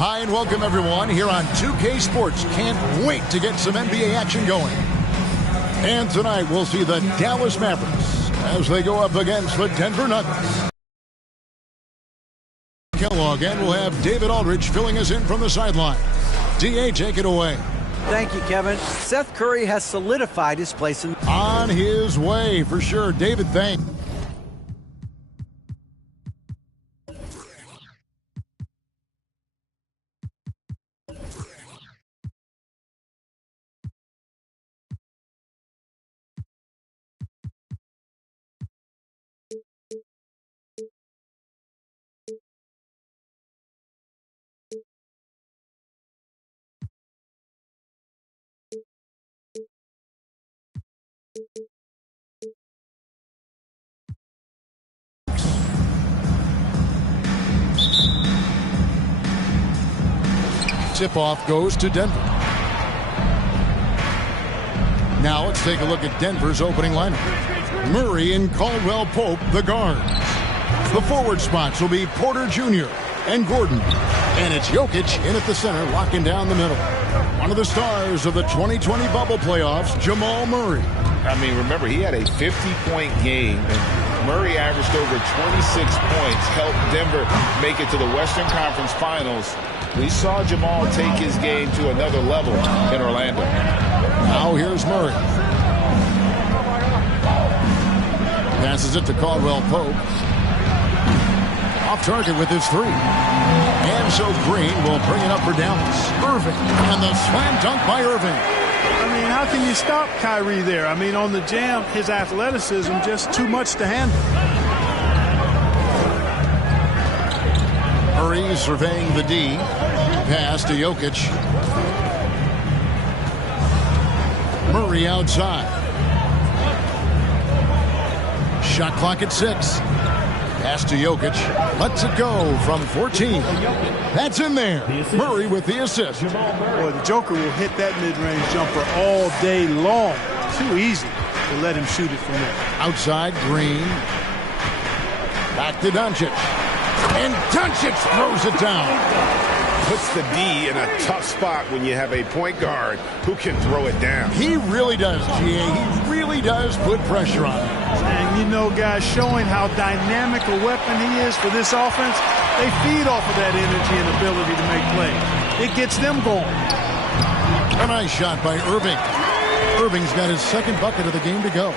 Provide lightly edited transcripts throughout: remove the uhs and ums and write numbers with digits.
Hi and welcome everyone here on 2K Sports. Can't wait to get some NBA action going. And tonight we'll see the Dallas Mavericks as they go up against the Denver Nuggets. Kellogg, and we'll have David Aldridge filling us in from the sideline. DA, take it away. Thank you, Kevin. Seth Curry has solidified his place on his way for sure. David, thanks. Tip-off goes to Denver. Now let's take a look at Denver's opening lineup. Murray and Caldwell Pope, the guards. The forward spots will be Porter Jr. and Gordon. And it's Jokic in at the center, locking down the middle. One of the stars of the 2020 bubble playoffs, Jamal Murray. I mean, remember, he had a 50-point game. And Murray averaged over 26 points, helped Denver make it to the Western Conference Finals. We saw Jamal take his game to another level in Orlando. Now here's Murray. Passes it to Caldwell Pope. Off target with his three. And so Green will bring it up for Dallas. Irving. And the slam dunk by Irving. I mean, how can you stop Kyrie there? I mean, on the jam, his athleticism just too much to handle. Murray surveying the D. Pass to Jokic. Murray outside. Shot clock at 6. Pass to Jokic. Lets it go from 14. That's in there. Murray with the assist. Boy, the Joker will hit that mid-range jumper all day long. Too easy to let him shoot it from there. Outside, Green. Back to Doncic. And Doncic throws it down. Puts the D in a tough spot when you have a point guard who can throw it down. He really does, GA. He really does put pressure on him. And you know, guys, showing how dynamic a weapon he is for this offense, they feed off of that energy and ability to make plays. It gets them going. A nice shot by Irving. Irving's got his second bucket of the game to go.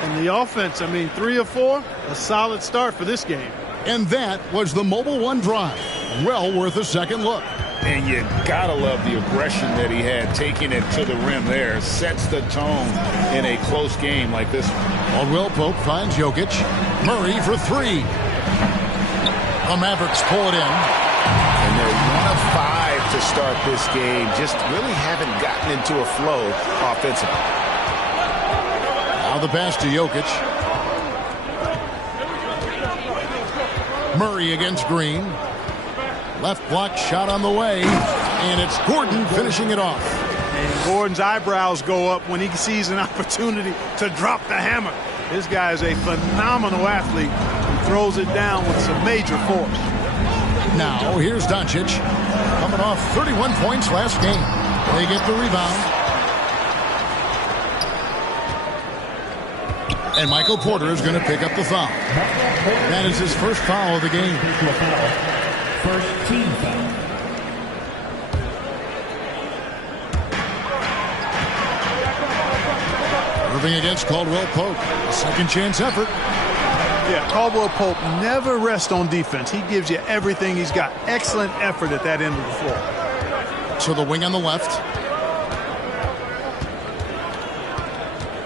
And the offense, I mean, 3 of 4, a solid start for this game. And that was the Mobile One drive. Well worth a second look. And you gotta love the aggression that he had, taking it to the rim there. Sets the tone in a close game like this one. Caldwell Pope finds Jokic. Murray for 3. The Mavericks pull it in. And they're 1 of 5 to start this game. Just really haven't gotten into a flow offensively. Now the pass to Jokic. Murray against Green. Left block shot on the way. And it's Gordon finishing it off. And Gordon's eyebrows go up when he sees an opportunity to drop the hammer. This guy is a phenomenal athlete who throws it down with some major force. Now here's Doncic. Coming off 31 points last game. They get the rebound. And Michael Porter is going to pick up the foul. That is his first foul of the game. First team foul. Irving against Caldwell Pope. A second chance effort. Yeah, Caldwell Pope never rests on defense. He gives you everything he's got. Excellent effort at that end of the floor. So the wing on the left.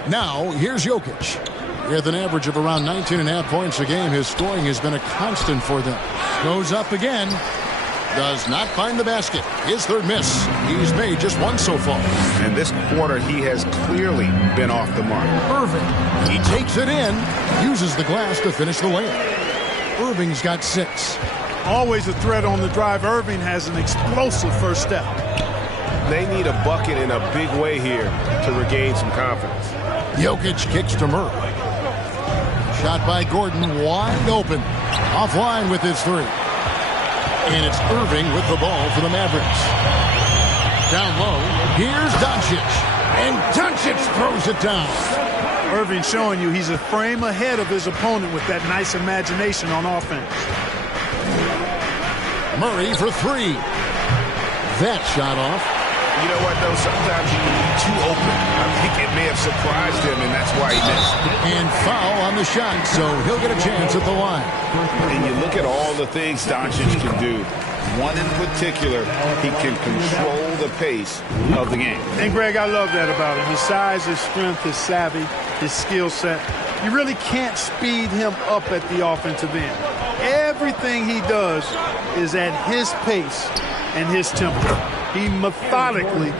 Now here's Jokic. With an average of around 19.5 points a game, his scoring has been a constant for them. Goes up again. Does not find the basket. His third miss. He's made just 1 so far. And this quarter, he has clearly been off the mark. Irving. He takes it in. Uses the glass to finish the layup. Irving's got 6. Always a threat on the drive. Irving has an explosive first step. They need a bucket in a big way here to regain some confidence. Jokic kicks to Murray. Shot by Gordon, wide open. Offline with his 3. And it's Irving with the ball for the Mavericks. Down low, here's Doncic. And Doncic throws it down. Irving showing you he's a frame ahead of his opponent with that nice imagination on offense. Murray for three. That shot off. You know what, though? Sometimes you can be too open. I think it may have surprised him, and that's why he missed. And foul on the shot, so he'll get a chance at the line. And you look at all the things Doncic can do. One in particular, he can control the pace of the game. And, Greg, I love that about him. His size, his strength, his savvy, his skill set. You really can't speed him up at the offensive end. Everything he does is at his pace and his tempo. He methodically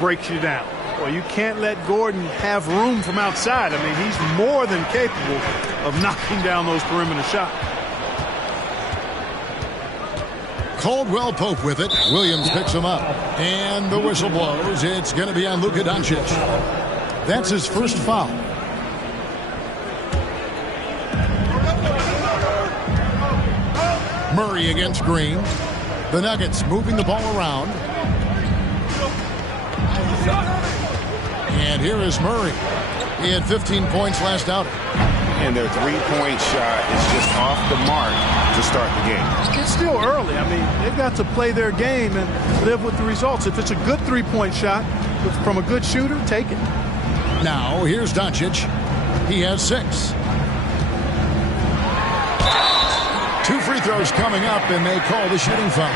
breaks you down. Well, you can't let Gordon have room from outside. I mean, he's more than capable of knocking down those perimeter shots. Caldwell Pope with it. Williams picks him up. And the whistle blows. It's going to be on Luka Doncic. That's his first foul. Murray against Green. The Nuggets moving the ball around. And here is Murray. He had 15 points last outing. And their three-point shot is just off the mark to start the game. It's still early. I mean, they've got to play their game and live with the results. If it's a good three-point shot from a good shooter, take it. Now, here's Doncic. He has 6. 2 free throws coming up, and they call the shooting foul.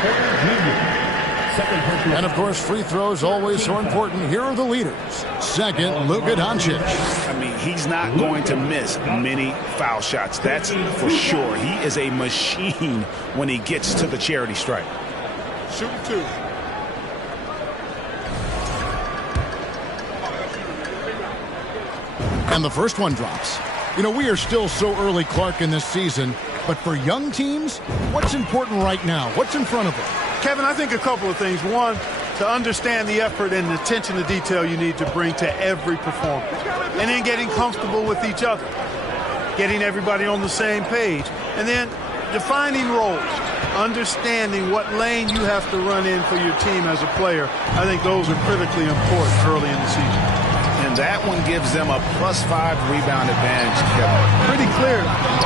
And, of course, free throws always so important. Here are the leaders. Second, Luka Doncic. I mean, he's not going to miss many foul shots. That's for sure. He is a machine when he gets to the charity stripe. Shooting 2. And the first one drops. You know, we are still so early, Clark, in this season. But for young teams, what's important right now? What's in front of them? Kevin, I think a couple of things. One, to understand the effort and the attention to detail you need to bring to every performance. And then getting comfortable with each other. Getting everybody on the same page. And then defining roles. Understanding what lane you have to run in for your team as a player. I think those are critically important early in the season. And that one gives them a +5 rebound advantage, Kevin. Pretty clear.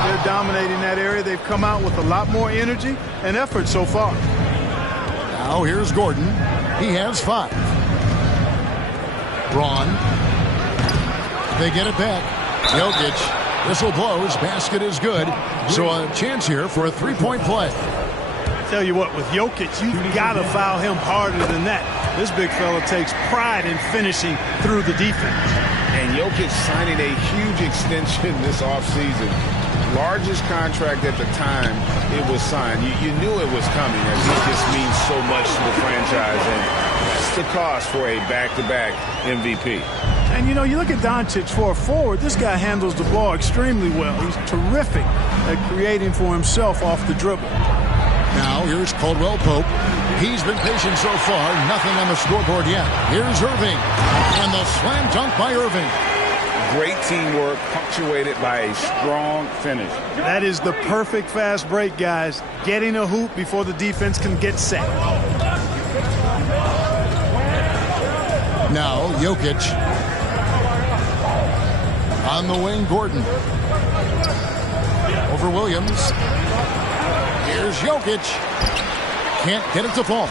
They're dominating that area. They've come out with a lot more energy and effort so far. Now here's Gordon. He has 5. Braun. They get it back. Jokic. Whistle blows. Basket is good. So a chance here for a 3-point play. Tell you what, with Jokic, you've got to foul him harder than that. This big fella takes pride in finishing through the defense. And Jokic signing a huge extension this offseason. Largest contract at the time it was signed. You knew it was coming, as he just means so much to the franchise. And that's the cost for a back-to-back MVP. And, you know, you look at Doncic for a forward, this guy handles the ball extremely well. He's terrific at creating for himself off the dribble. Now here's Caldwell Pope. He's been patient so far. Nothing on the scoreboard yet. Here's Irving. And the slam dunk by Irving. Great teamwork punctuated by a strong finish. That is the perfect fast break, guys. Getting a hoop before the defense can get set. Now Jokic. On the wing, Gordon. Over Williams. Here's Jokic. Can't get it to fall.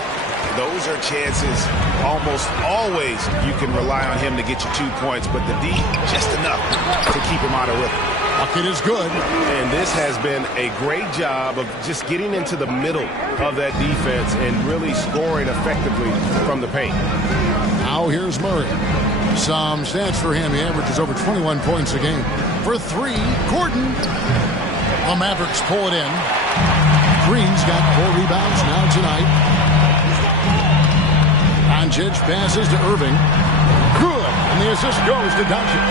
Those are chances almost always you can rely on him to get you 2 points, but the D just enough to keep him out of rhythm. Bucket is good. And this has been a great job of just getting into the middle of that defense and really scoring effectively from the paint. Now here's Murray. Some stats for him. He averages over 21 points a game. For 3, Gordon. The Mavericks pull it in. Green's got 4 rebounds now tonight. Doncic passes to Irving. Good. And the assist goes to Doncic.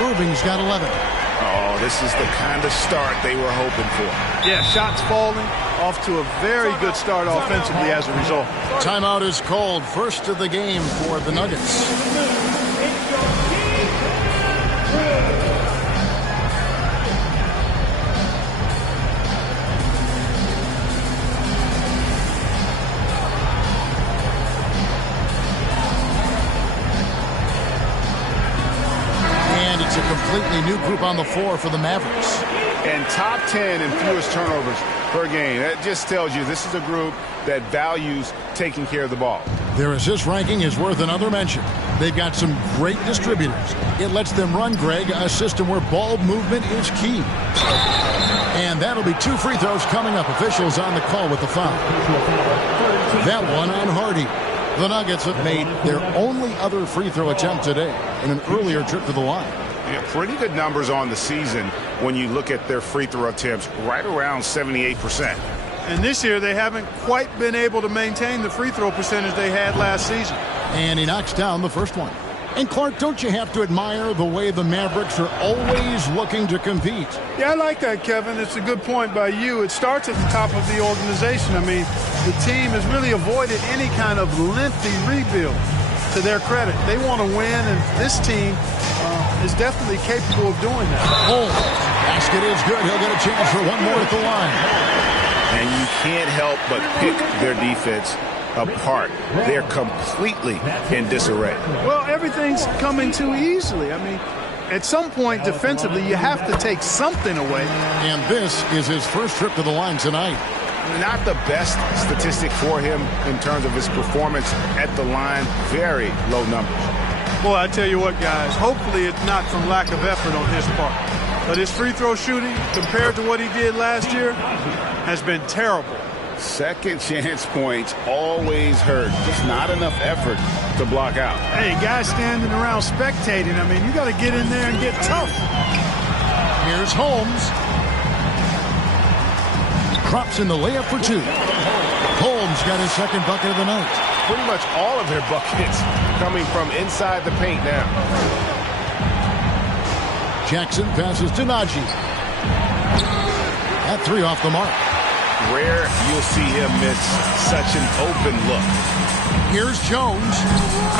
Irving's got 11. Oh, this is the kind of start they were hoping for. Yeah, shots falling. Off to a very good start offensively as a result. Timeout is called. First of the game for the Nuggets. new group on the floor for the Mavericks. And top 10 in fewest turnovers per game. That just tells you this is a group that values taking care of the ball. Their assist ranking is worth another mention. They've got some great distributors. It lets them run, Greg, a system where ball movement is key. And that'll be 2 free throws coming up. Officials on the call with the foul. That one on Hardy. The Nuggets have made their only other free throw attempt today in an earlier trip to the line. Yeah, pretty good numbers on the season when you look at their free throw attempts, right around 78%. And this year they haven't quite been able to maintain the free throw percentage they had last season. And he knocks down the first one. And Clark, don't you have to admire the way the Mavericks are always looking to compete? Yeah, I like that, Kevin. It's a good point by you. It starts at the top of the organization. I mean, the team has really avoided any kind of lengthy rebuild. To their credit, they want to win, and this team is definitely capable of doing that. Oh, basket is good. He'll get a chance for one more at the line. And you can't help but pick their defense apart. They're completely in disarray. Well, everything's coming too easily. I mean, at some point defensively, you have to take something away. And this is his first trip to the line tonight. Not the best statistic for him in terms of his performance at the line. Very low numbers. Boy, I tell you what, guys, hopefully it's not from lack of effort on his part. But his free throw shooting, compared to what he did last year, has been terrible. Second chance points always hurt. Just not enough effort to block out. Hey, guys standing around spectating, I mean, you got to get in there and get tough. Here's Holmes. Drops in the layup for 2. Holmes got his second bucket of the night. Pretty much all of their buckets coming from inside the paint now. Jackson passes to Najee. That 3 off the mark. Rare you'll see him miss such an open look. Here's Jones.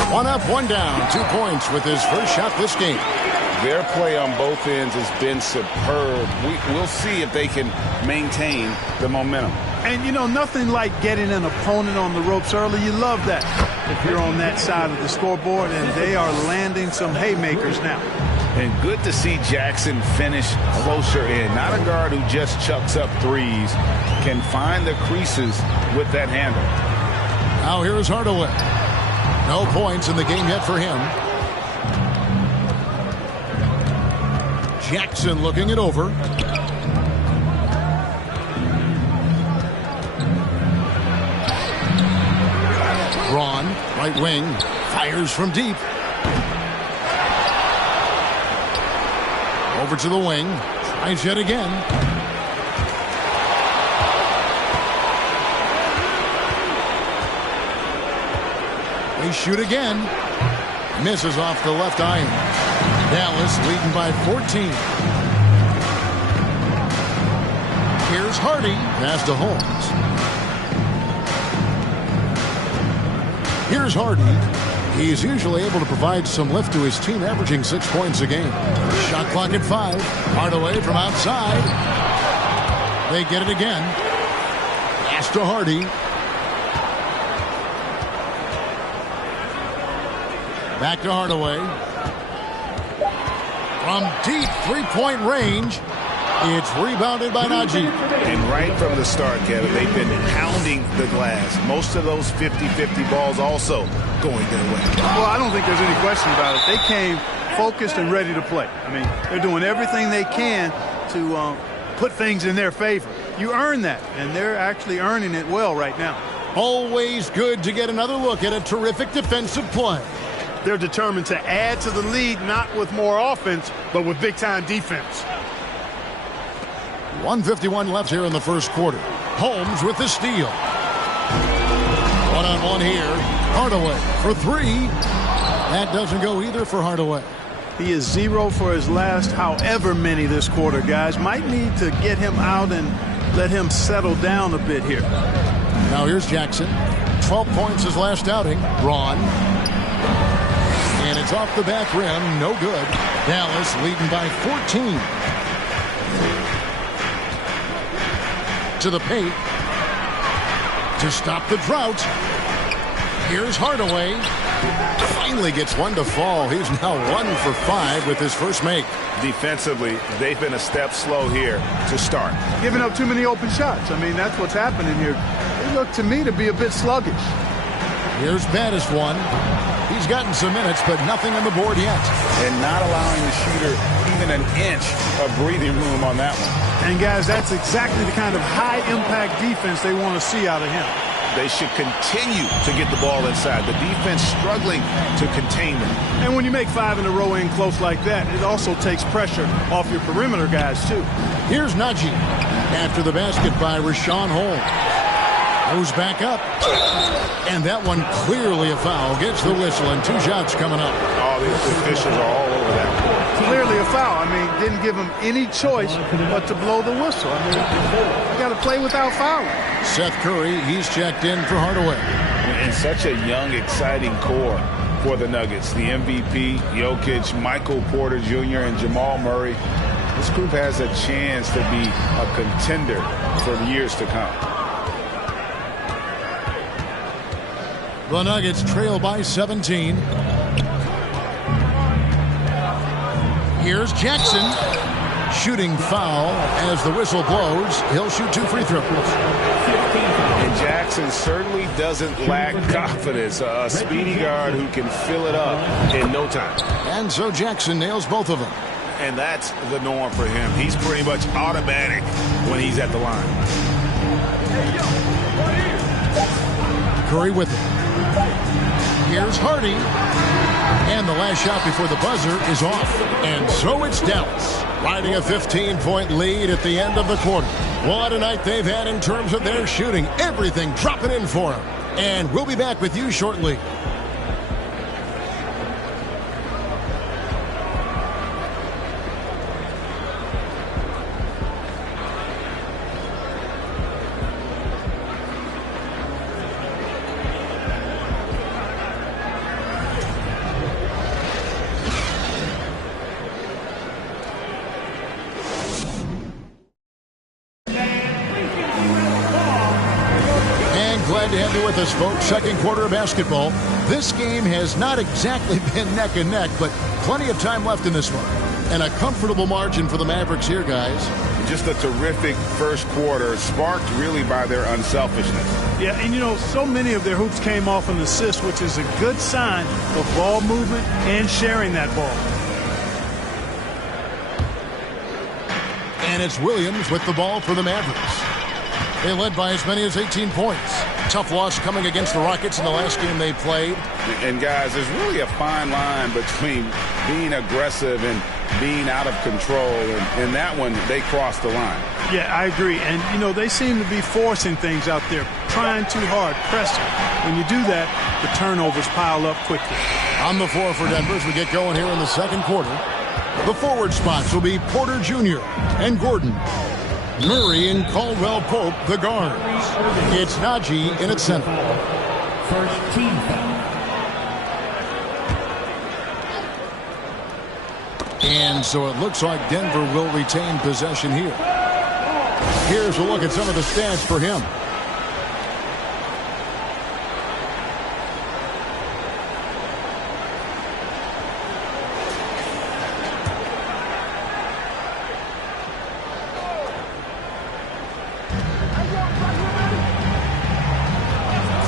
1 up, 1 down. 2 points with his first shot this game. Their play on both ends has been superb. We'll see if they can maintain the momentum. And, you know, nothing like getting an opponent on the ropes early. You love that if you're on that side of the scoreboard, and they are landing some haymakers now. And good to see Jackson finish closer in. Not a guard who just chucks up threes. Can find the creases with that handle. Now here's Hardaway. No points in the game yet for him. Jackson looking it over. Braun, right wing, fires from deep. Over to the wing, tries yet again. They shoot again. Misses off the left iron. Dallas leading by 14. Here's Hardy. Pass to Holmes. Here's Hardy. He's usually able to provide some lift to his team, averaging 6 points a game. Shot clock at 5. Hardaway from outside. They get it again. Pass to Hardy. Back to Hardaway. From deep three-point range, it's rebounded by Najee. And right from the start, Kevin, they've been pounding the glass. Most of those 50-50 balls also going their way. Well, I don't think there's any question about it. They came focused and ready to play. I mean, they're doing everything they can to put things in their favor. You earn that, and they're actually earning it well right now. Always good to get another look at a terrific defensive play. They're determined to add to the lead, not with more offense, but with big-time defense. 1:51 left here in the first quarter. Holmes with the steal. One-on-one here. Hardaway for 3. That doesn't go either for Hardaway. He is 0 for his last however many this quarter, guys. Might need to get him out and let him settle down a bit here. Now here's Jackson. 12 points his last outing. Braun. And it's off the back rim. No good. Dallas leading by 14. To the paint. To stop the drought. Here's Hardaway. Finally gets one to fall. He's now 1 for 5 with his first make. Defensively, they've been a step slow here to start. Giving up too many open shots. I mean, that's what's happening here. They look to me to be a bit sluggish. Here's baddest one. He's gotten some minutes, but nothing on the board yet. And not allowing the shooter even an inch of breathing room on that one. And, guys, that's exactly the kind of high-impact defense they want to see out of him. They should continue to get the ball inside. The defense struggling to contain them. And when you make 5 in a row in close like that, it also takes pressure off your perimeter guys, too. Here's Najee after the basket by Rashawn Holmes. Goes back up. And that one clearly a foul. Gets the whistle and 2 shots coming up. Oh, these officials are all over that. Clearly a foul. I mean, didn't give him any choice but to blow the whistle. I mean, you got to play without fouling. Seth Curry, he's checked in for Hardaway. And such a young, exciting core for the Nuggets. The MVP, Jokic, Michael Porter Jr., and Jamal Murray. This group has a chance to be a contender for years to come. The Nuggets trail by 17. Here's Jackson. Shooting foul as the whistle blows. He'll shoot 2 free throws. And Jackson certainly doesn't lack confidence. A speedy guard who can fill it up in no time. And so Jackson nails both of them. And that's the norm for him. He's pretty much automatic when he's at the line. Curry with it. Here's Hardy. And the last shot before the buzzer is off. And so it's Dallas, riding a 15-point lead at the end of the quarter. What a night they've had in terms of their shooting. Everything dropping in for them. And we'll be back with you shortly. Glad to have you with us, folks. Second quarter of basketball. This game has not exactly been neck and neck, but plenty of time left in this one. And a comfortable margin for the Mavericks here, guys. Just a terrific first quarter, sparked really by their unselfishness. Yeah, and you know, so many of their hoops came off an assist, which is a good sign of ball movement and sharing that ball. And it's Williams with the ball for the Mavericks. They led by as many as 18 points. Tough loss coming against the Rockets in the last game they played. And, guys, there's really a fine line between being aggressive and being out of control. And that one, they crossed the line. Yeah, I agree. And, you know, they seem to be forcing things out there, trying too hard, pressing. When you do that, the turnovers pile up quickly. On the floor for Denver as we get going here in the second quarter. The forward spots will be Porter Jr. and Gordon. Murray and Caldwell Pope, the guards. It's Najee in its center. First team foul. And so it looks like Denver will retain possession here. Here's a look at some of the stats for him.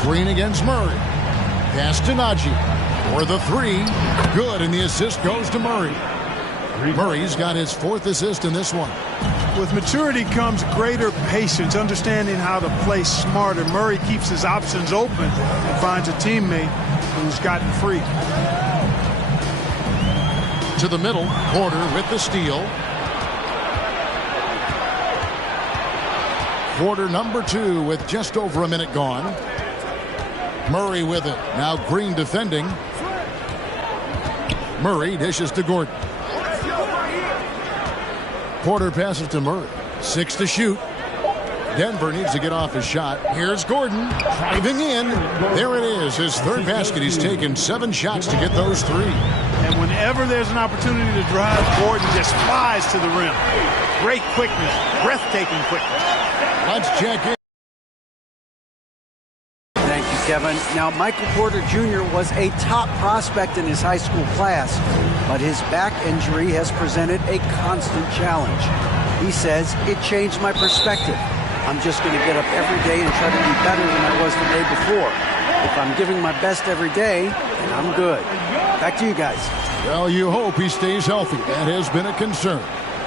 Green against Murray. Pass to Najee. For the 3. Good, and the assist goes to Murray. Murray's got his 4th assist in this one. With maturity comes greater patience, understanding how to play smarter. Murray keeps his options open and finds a teammate who's gotten free. To the middle, Porter with the steal. Quarter number 2 with just over a minute gone. Murray with it. Now Green defending. Murray dishes to Gordon. Porter passes to Murray. 6 to shoot. Denver needs to get off his shot. Here's Gordon driving in. There it is, his 3rd basket. He's taken 7 shots to get those 3. And whenever there's an opportunity to drive, Gordon just flies to the rim. Great quickness, breathtaking quickness. Let's check in. Thank you, Kevin. Now, Michael Porter Jr. was a top prospect in his high school class, but his back injury has presented a constant challenge. He says, it changed my perspective. I'm just going to get up every day and try to be better than I was the day before. If I'm giving my best every day, then I'm good. Back to you guys. Well, you hope he stays healthy. That has been a concern.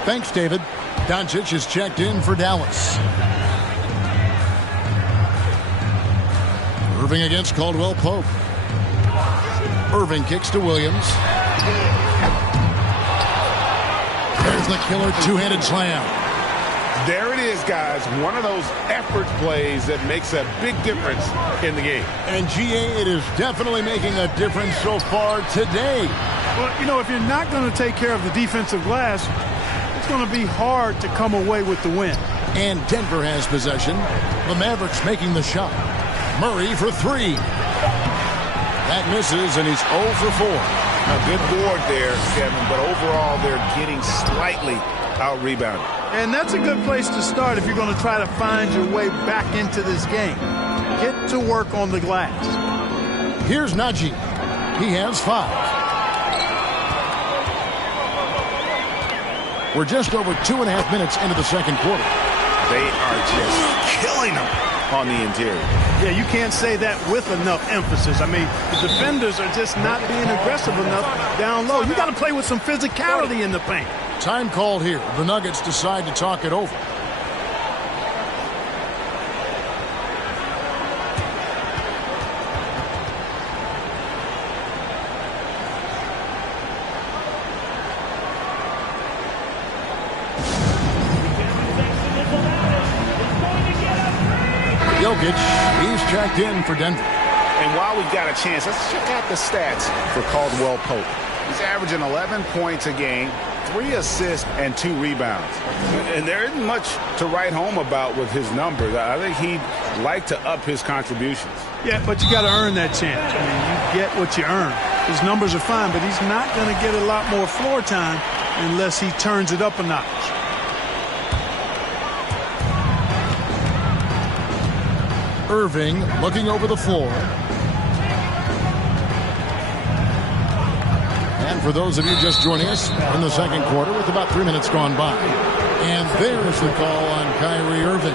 Thanks, David. Doncic is checked in for Dallas. Irving against Caldwell Pope. Irving kicks to Williams. There's the killer two-handed slam. There it is, guys. One of those effort plays that makes a big difference in the game. And, GA, it is definitely making a difference so far today. Well, you know, if you're not going to take care of the defensive glass, it's going to be hard to come away with the win. And Denver has possession. The Mavericks making the shot. Murray for three. That misses, and he's 0 for 4. A good board there, Kevin, but overall they're getting slightly out-rebounded. And that's a good place to start if you're going to try to find your way back into this game. Get to work on the glass. Here's Najee. He has 5. We're just over 2.5 minutes into the second quarter. They are just killing them on the interior. Yeah, you can't say that with enough emphasis. I mean, the defenders are just not being aggressive enough down low. You got to play with some physicality in the paint. Time called here. The Nuggets decide to talk it over. Jokic, he's checked in for Denver. And while we've got a chance, let's check out the stats for Caldwell Pope. He's averaging 11 points a game, 3 assists, and 2 rebounds. And there isn't much to write home about with his numbers. I think he'd like to up his contributions. Yeah, but you got to earn that chance. I mean, you get what you earn. His numbers are fine, but he's not going to get a lot more floor time unless he turns it up a notch. Irving looking over the floor. And for those of you just joining us in the second quarter with about 3 minutes gone by. And there's the call on Kyrie Irving.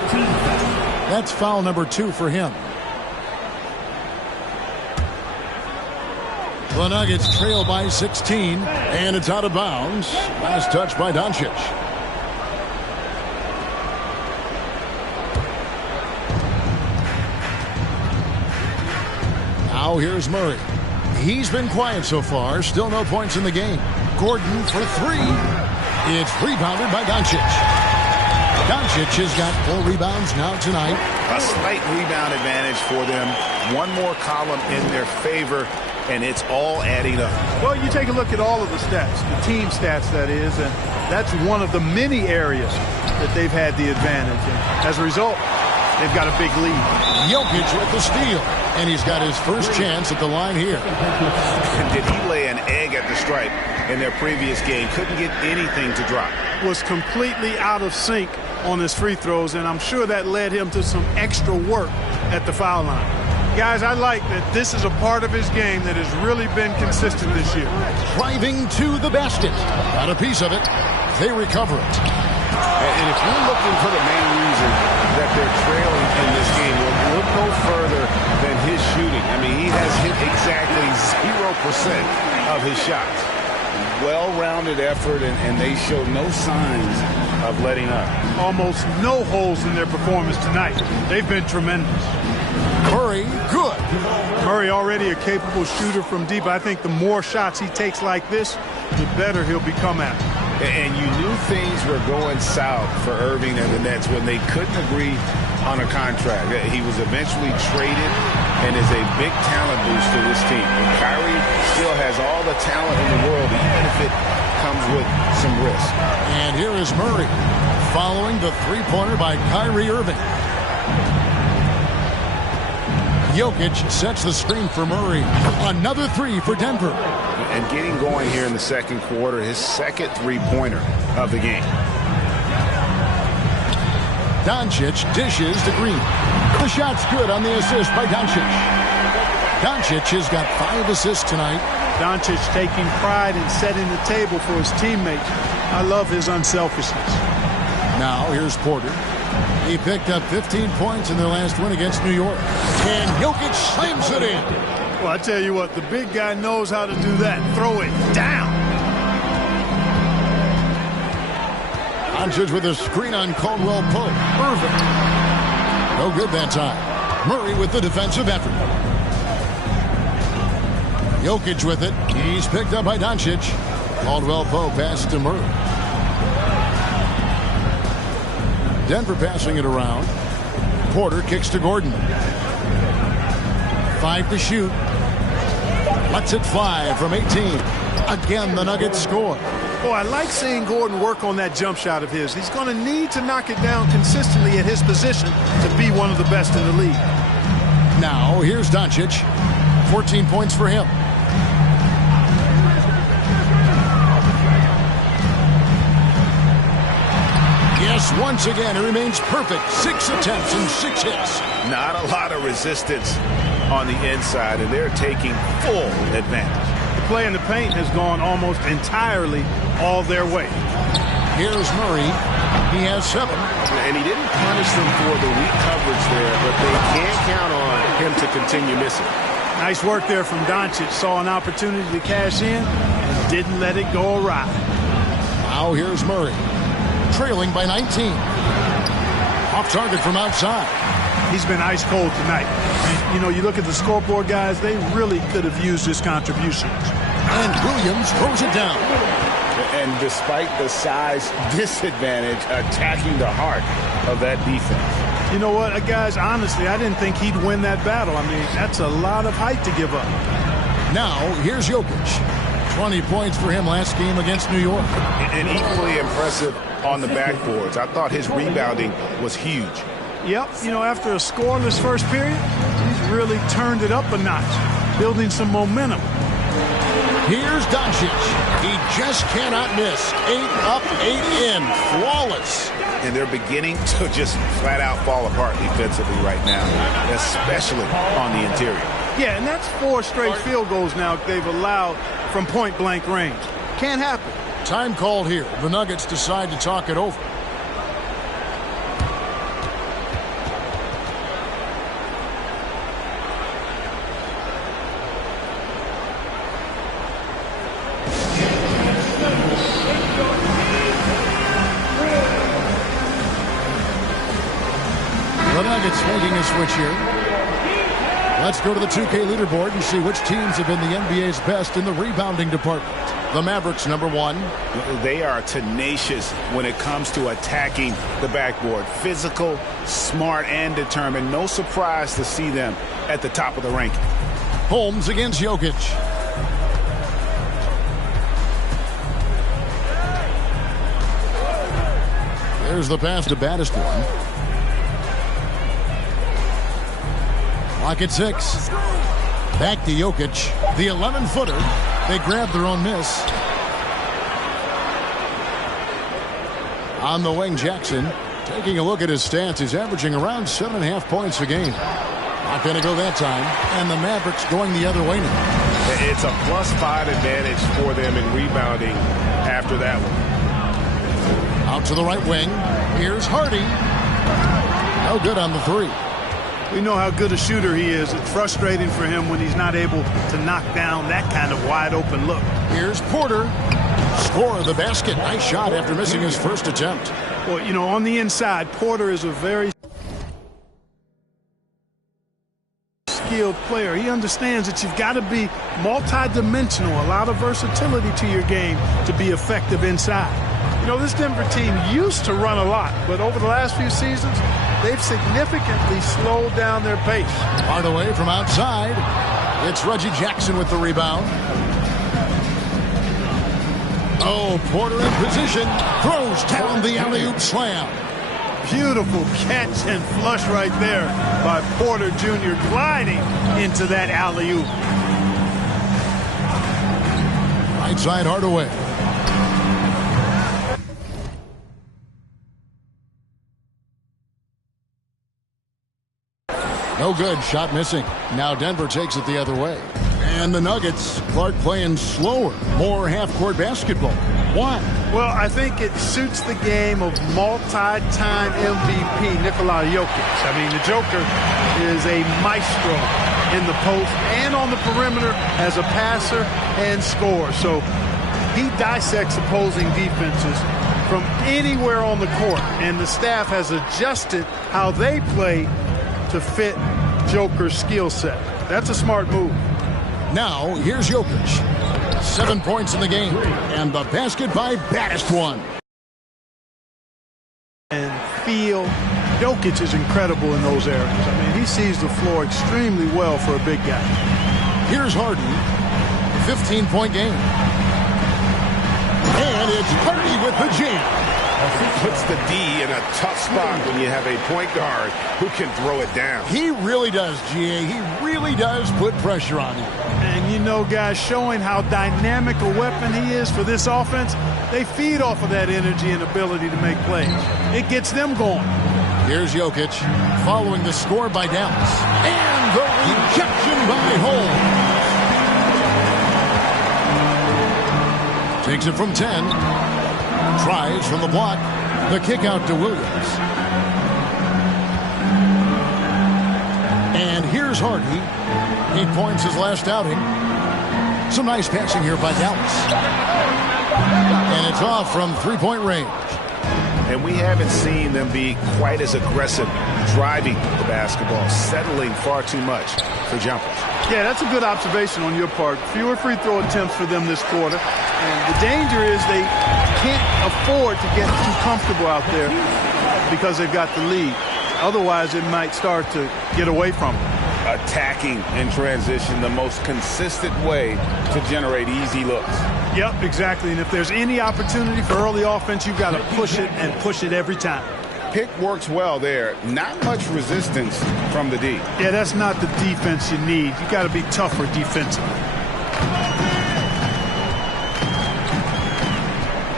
That's foul number 2 for him. The Nuggets trail by 16, and it's out of bounds. Last touch by Doncic. Now here's Murray. He's been quiet so far. Still no points in the game. Gordon for 3. It's rebounded by Doncic. Doncic has got 4 rebounds now tonight. A slight rebound advantage for them. One more column in their favor, and it's all adding up. Well, you take a look at all of the stats, the team stats, that is, and that's one of the many areas that they've had the advantage. And as a result, they've got a big lead. Jokic with the steal, and he's got his first chance at the line here. Did he lay an egg at the stripe in their previous game? Couldn't get anything to drop. Was completely out of sync on his free throws, and I'm sure that led him to some extra work at the foul line. Guys, I like that this is a part of his game that has really been consistent this year. Driving to the basket. Got a piece of it. They recover it. And if you're looking for the main reason that they're trailing in this game, we'll look no further than his shooting. I mean, he has hit exactly 0% of his shots. Well-rounded effort, and they show no signs of letting up. Almost no holes in their performance tonight. They've been tremendous. Murray, good. Murray already a capable shooter from deep. I think the more shots he takes like this, the better he'll become at it. And you knew things were going south for Irving and the Nets when they couldn't agree on a contract. He was eventually traded and is a big talent boost to this team. And Kyrie still has all the talent in the world, even if it comes with some risk. And here is Murray following the three-pointer by Kyrie Irving. Jokic sets the screen for Murray. Another 3 for Denver. And getting going here in the second quarter, his second three-pointer of the game. Doncic dishes to Green. The shot's good on the assist by Doncic. Doncic has got 5 assists tonight. Doncic taking pride in setting the table for his teammates. I love his unselfishness. Now here's Porter. He picked up 15 points in their last win against New York. And Jokic slams it in. Well, I tell you what, the big guy knows how to do that. Throw it down. Doncic with a screen on Caldwell Pope. Irving. No good that time. Murray with the defensive effort. Jokic with it. He's picked up by Doncic. Caldwell Pope passes to Murray. Denver passing it around. Porter kicks to Gordon. 5 to shoot. Lets it fly from 18. Again, the Nuggets score. Boy, I like seeing Gordon work on that jump shot of his. He's going to need to knock it down consistently at his position to be one of the best in the league. Now, here's Doncic. 14 points for him. Yes, once again, he remains perfect. 6 attempts and 6 hits. Not a lot of resistance on the inside, and they're taking full advantage. The play in the paint has gone almost entirely all their way. Here's Murray. He has 7. And he didn't punish them for the weak coverage there, but they can't count on him to continue missing. Nice work there from Doncic. Saw an opportunity to cash in and didn't let it go awry. Now here's Murray. Trailing by 19. Off target from outside. He's been ice cold tonight. You know, you look at the scoreboard, guys, they really could have used his contributions. And Williams throws it down. And despite the size disadvantage, attacking the heart of that defense. You know what, guys, honestly, I didn't think he'd win that battle. I mean, that's a lot of height to give up. Now, here's Jokic. 20 points for him last game against New York. And equally impressive on the backboards. I thought his rebounding was huge. Yep, you know, after a scoreless first period, he's really turned it up a notch, building some momentum. Here's Doncic. He just cannot miss. 8 up, 8 in. Flawless. And they're beginning to just flat out fall apart defensively right now, especially on the interior. Yeah, and that's 4 straight field goals now they've allowed from point-blank range. Can't happen. Time called here. The Nuggets decide to talk it over. The Nuggets making a switch here. Let's go to the 2K leaderboard and see which teams have been the NBA's best in the rebounding department. The Mavericks, number 1. They are tenacious when it comes to attacking the backboard. Physical, smart, and determined. No surprise to see them at the top of the ranking. Holmes against Jokic. There's the pass to baddest one. Clock at 6. Back to Jokic. The 11-footer. They grab their own miss. On the wing, Jackson. Taking a look at his stats, he's averaging around 7.5 points a game. Not going to go that time. And the Mavericks going the other way now. It's a +5 advantage for them in rebounding after that one. Out to the right wing. Here's Hardy. No good on the 3. We know how good a shooter he is. It's frustrating for him when he's not able to knock down that kind of wide-open look. Here's Porter. Score of the basket. Nice shot after missing his first attempt. Well, you know, on the inside, Porter is a very skilled player. He understands that you've got to be multi-dimensional, a lot of versatility to your game to be effective inside. You know, this Denver team used to run a lot, but over the last few seasons, they've significantly slowed down their pace. By the way, from outside, it's Reggie Jackson with the rebound. Oh, Porter in position. Throws down the alley-oop slam. Beautiful catch and flush right there by Porter Jr. gliding into that alley-oop. Right side Hardaway. No good. Shot missing. Now Denver takes it the other way. And the Nuggets, Clark playing slower, more half-court basketball. Why? Well, I think it suits the game of multi-time MVP Nikola Jokic. I mean, the Joker is a maestro in the post and on the perimeter as a passer and scorer. So he dissects opposing defenses from anywhere on the court, and the staff has adjusted how they play to fit Joker's skill set. That's a smart move. Now, here's Jokic. 7 points in the game, and the basket by Baddest One. And feel Jokic is incredible in those areas. I mean, he sees the floor extremely well for a big guy. Here's Harden. 15-point game. And it's Hardy with the jam. Puts the D in a tough spot when you have a point guard who can throw it down. He really does, GA. He really does put pressure on you. And you know, guys, showing how dynamic a weapon he is for this offense, they feed off of that energy and ability to make plays. It gets them going. Here's Jokic following the score by Dallas. And the rejection by Holmes. Takes it from 10. Tries from the block. The kick out to Williams. And here's Hardy. 8 points his last outing. Some nice passing here by Dallas. And it's off from three-point range. And we haven't seen them be quite as aggressive driving the basketball, settling far too much for jumpers. Yeah, that's a good observation on your part. Fewer free throw attempts for them this quarter. And the danger is they can't afford to get too comfortable out there because they've got the lead. Otherwise, it might start to get away from them. Attacking in transition, the most consistent way to generate easy looks. Yep, exactly. And if there's any opportunity for early offense, you've got to push it and push it every time. Pick works well there. Not much resistance from the D. Yeah, that's not the defense you need. You got to be tougher defensively.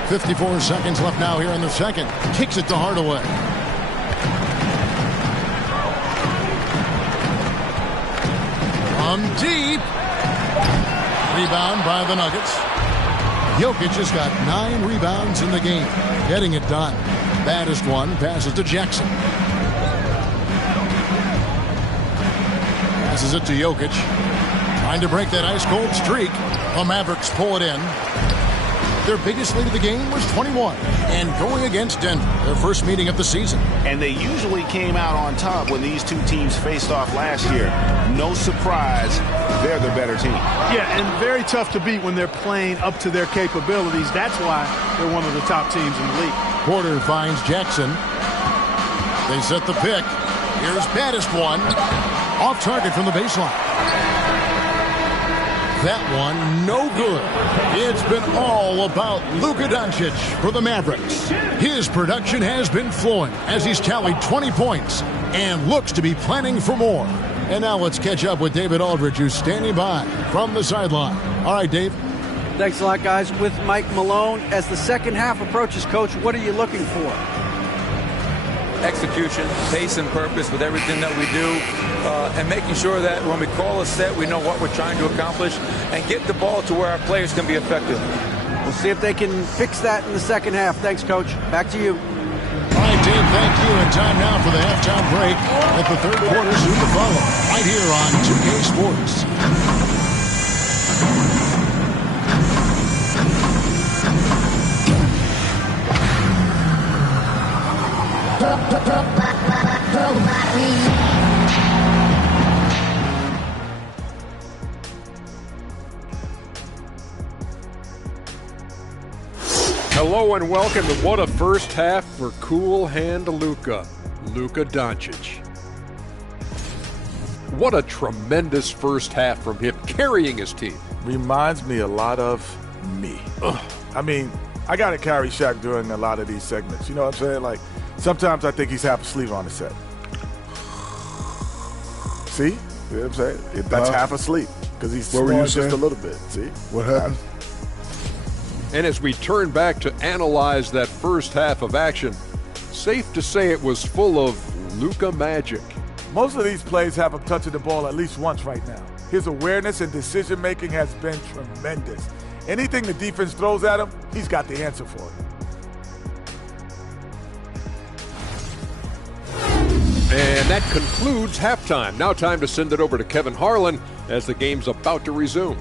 54 seconds left now here in the second. Kicks it to Hardaway. From deep. Rebound by the Nuggets. Jokic has got 9 rebounds in the game. Getting it done. Baddest One passes to Jackson. Passes it to Jokic. Trying to break that ice-cold streak. The Mavericks pull it in. Their biggest lead of the game was 21. And going against Denver, their first meeting of the season. And they usually came out on top when these two teams faced off last year. No surprise, they're the better team. Yeah, and very tough to beat when they're playing up to their capabilities. That's why they're one of the top teams in the league. Porter finds Jackson. They set the pick. Here's Baddest One. Off target from the baseline. That one, no good. It's been all about Luka Doncic for the Mavericks. His production has been flowing as he's tallied 20 points and looks to be planning for more. And now let's catch up with David Aldridge, who's standing by from the sideline. All right, Dave. Thanks a lot, guys. With Mike Malone, as the second half approaches, Coach, what are you looking for? Execution, pace and purpose with everything that we do, and making sure that when we call a set, we know what we're trying to accomplish and get the ball to where our players can be effective. We'll see if they can fix that in the second half. Thanks, Coach. Back to you. All right, Dave, thank you. And time now for the halftime break with the third quarter soon to follow right here on 2K Sports. Hello and welcome to What a First Half for Cool Hand Luka Doncic. What a tremendous first half from him, carrying his team. Reminds me a lot of me. I mean, I got to carry Shaq during a lot of these segments. You know what I'm saying? Like, sometimes I think he's half asleep on the set. See? You know what I'm saying? That's half asleep because he's snoring just a little bit. See? What happened? And as we turn back to analyze that first half of action, safe to say it was full of Luka magic. Most of these plays have him touching the ball at least once right now. His awareness and decision-making has been tremendous. Anything the defense throws at him, he's got the answer for it. And that concludes halftime. Now time to send it over to Kevin Harlan as the game's about to resume.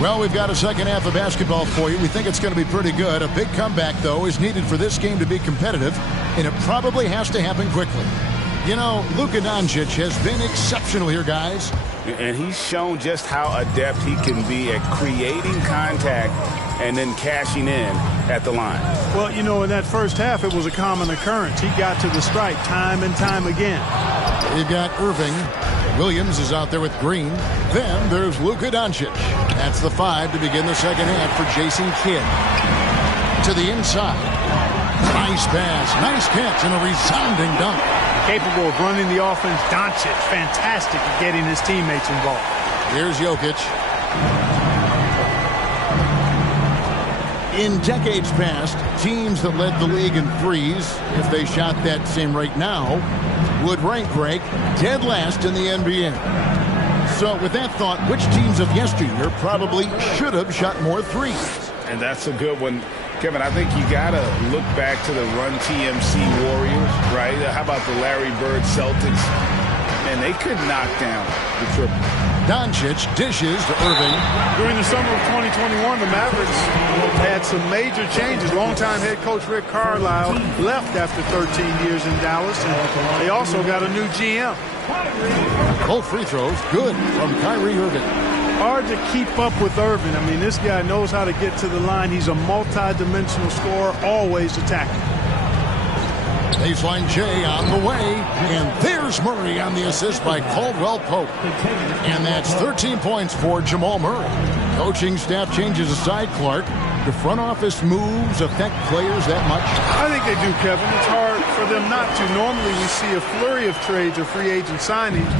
Well, we've got a second half of basketball for you. We think it's going to be pretty good. A big comeback, though, is needed for this game to be competitive, and it probably has to happen quickly. You know, Luka Doncic has been exceptional here, guys. And he's shown just how adept he can be at creating contact and then cashing in at the line. Well, you know, in that first half, it was a common occurrence. He got to the stripe time and time again. You've got Irving. Williams is out there with Green. Then there's Luka Doncic. That's the 5 to begin the second half for Jason Kidd. To the inside. Nice pass, nice catch, and a resounding dunk. Capable of running the offense. Doncic, fantastic at getting his teammates involved. Here's Jokic. In decades past, teams that led the league in threes, if they shot that same rate now, would rank Greg dead last in the NBA. So with that thought, which teams of yesteryear probably should have shot more threes? And that's a good one. Kevin, I think you got to look back to the Run TMC Warriors, right? How about the Larry Bird Celtics? And they could knock down the triple. Doncic dishes to Irving. During the summer of 2021, the Mavericks had some major changes. Longtime head coach Rick Carlisle left after 13 years in Dallas, and they also got a new GM. Both free throws good from Kyrie Irving. Hard to keep up with Irving. I mean, this guy knows how to get to the line. He's a multi-dimensional scorer, always attacking. Baseline J on the way, and there's Murray on the assist by Caldwell Pope. And that's 13 points for Jamal Murray. Coaching staff changes aside, Clark. Do front office moves affect players that much? I think they do, Kevin. It's hard for them not to. Normally we see a flurry of trades or free agent signings.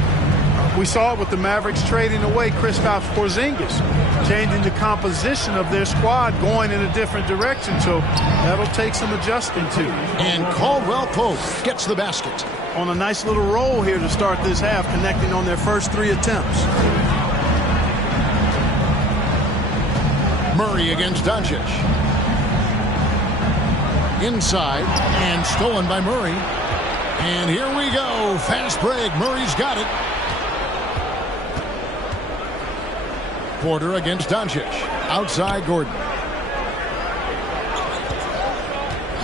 We saw it with the Mavericks trading away Kristaps Porzingis, changing the composition of their squad, going in a different direction. So that'll take some adjusting to. And Caldwell Pope gets the basket. On a nice little roll here to start this half, connecting on their first 3 attempts. Murray against Doncic. Inside and stolen by Murray. And here we go. Fast break. Murray's got it. Porter against Doncic. Outside Gordon.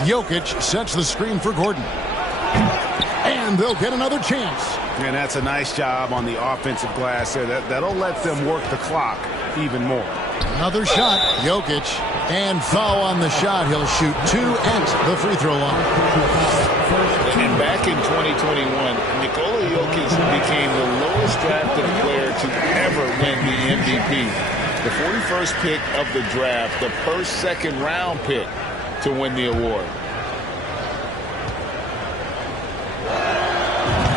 Jokic sets the screen for Gordon. And they'll get another chance. And that's a nice job on the offensive glass there. That'll let them work the clock even more. Another shot. Jokic. And foul on the shot. He'll shoot 2 at the free throw line. And back in 2021, Nikola Jokic became the lowest drafted player to ever win the MVP. The 41st pick of the draft, the first second-round pick to win the award.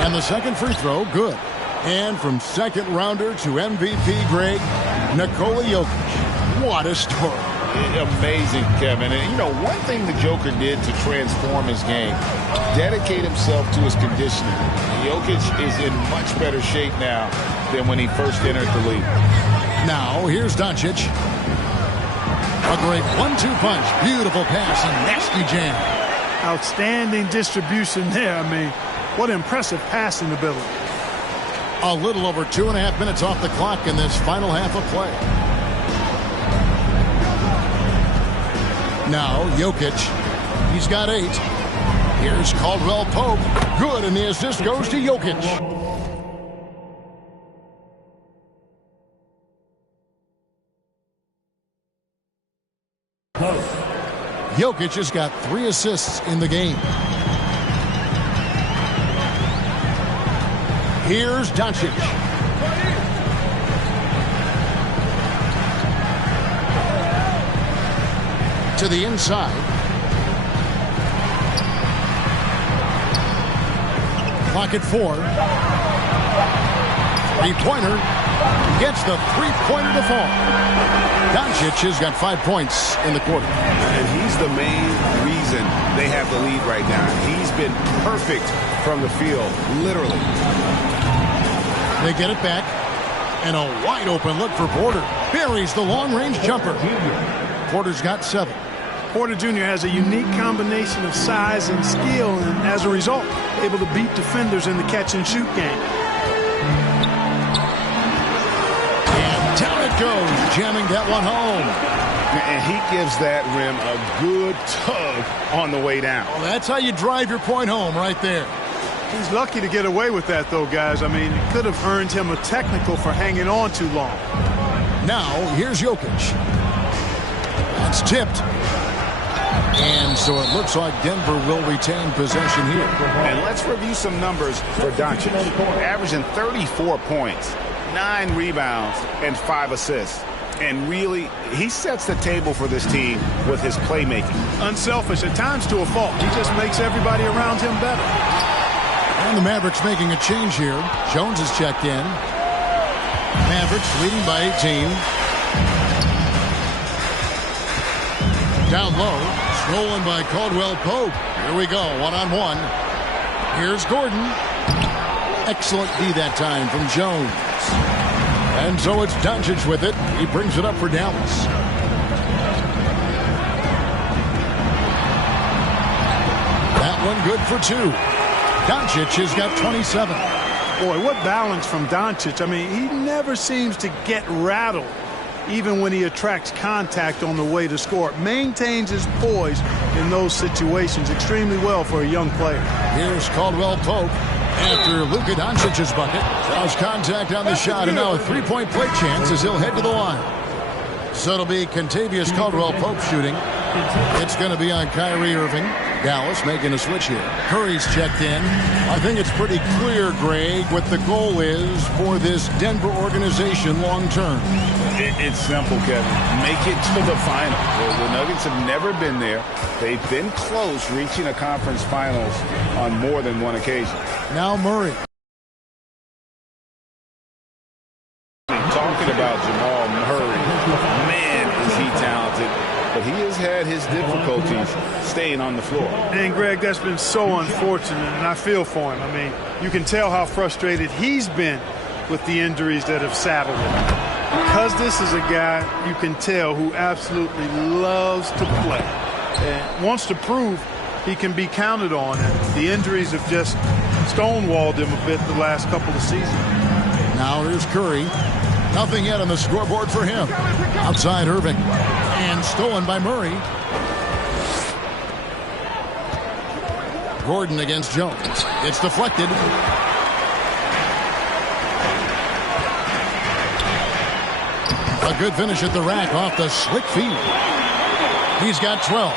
And the second free throw, good. And from second rounder to MVP, Greg, Nikola Jokic. What a story. Amazing, Kevin. And, you know, one thing the Joker did to transform his game, dedicate himself to his conditioning. Jokic is in much better shape now than when he first entered the league. Now, here's Doncic. A great 1-2 punch. Beautiful pass and nasty jam. Outstanding distribution there. I mean, what impressive passing ability. A little over 2.5 minutes off the clock in this final half of play. Now, Jokic. He's got 8. Here's Caldwell Pope. Good, and the assist goes to Jokic. Jokic has got 3 assists in the game. Here's Doncic. To the inside. Clock at 4. Three-pointer. Gets the three-pointer to fall. Doncic has got 5 points in the quarter. And he's the main reason they have the lead right now. He's been perfect from the field, literally. They get it back. And a wide-open look for Porter. Buries the long-range jumper. Porter's got 7. Porter Jr. has a unique combination of size and skill, and as a result, able to beat defenders in the catch-and-shoot game. And down it goes, jamming that one home. And he gives that rim a good tug on the way down. Well, that's how you drive your point home right there. He's lucky to get away with that, though, guys. I mean, it could have earned him a technical for hanging on too long. Now, here's Jokic. That's tipped. And so it looks like Denver will retain possession here. And let's review some numbers for Doncic. Averaging 34 points, 9 rebounds, and 5 assists. And really, he sets the table for this team with his playmaking. Unselfish, at times to a fault. He just makes everybody around him better. And the Mavericks making a change here. Jones has checked in. Mavericks leading by 18. Down low. Stolen by Caldwell Pope. Here we go. One-on-one. Here's Gordon. Excellent D that time from Jones. And so it's Doncic with it. He brings it up for Dallas. That one good for 2. Doncic has got 27. Boy, what balance from Doncic. I mean, he never seems to get rattled, even when he attracts contact on the way to score. Maintains his poise in those situations extremely well for a young player. Here's Caldwell Pope after Luka Doncic's bucket. Draws contact on the shot, and now a three-point play chance as he'll head to the line. So it'll be Kentavious Caldwell Pope shooting. It's going to be on Kyrie Irving. Dallas making a switch here. Curry's checked in. I think it's pretty clear, Greg, what the goal is for this Denver organization long term. It's simple, Kevin. Make it to the final. The Nuggets have never been there. They've been close reaching a conference finals on more than one occasion. Now Murray. Talking about Jamal Murray, man, is he talented. But he has had his difficulties staying on the floor. And, Greg, that's been so unfortunate, and I feel for him. I mean, you can tell how frustrated he's been with the injuries that have saddled him. Because this is a guy, you can tell, who absolutely loves to play and wants to prove he can be counted on. And the injuries have just stonewalled him a bit the last couple of seasons. Now here's Curry. Nothing yet on the scoreboard for him. Outside Irving. And stolen by Murray. Gordon against Jones. It's deflected. A good finish at the rack off the slick feed. He's got 12.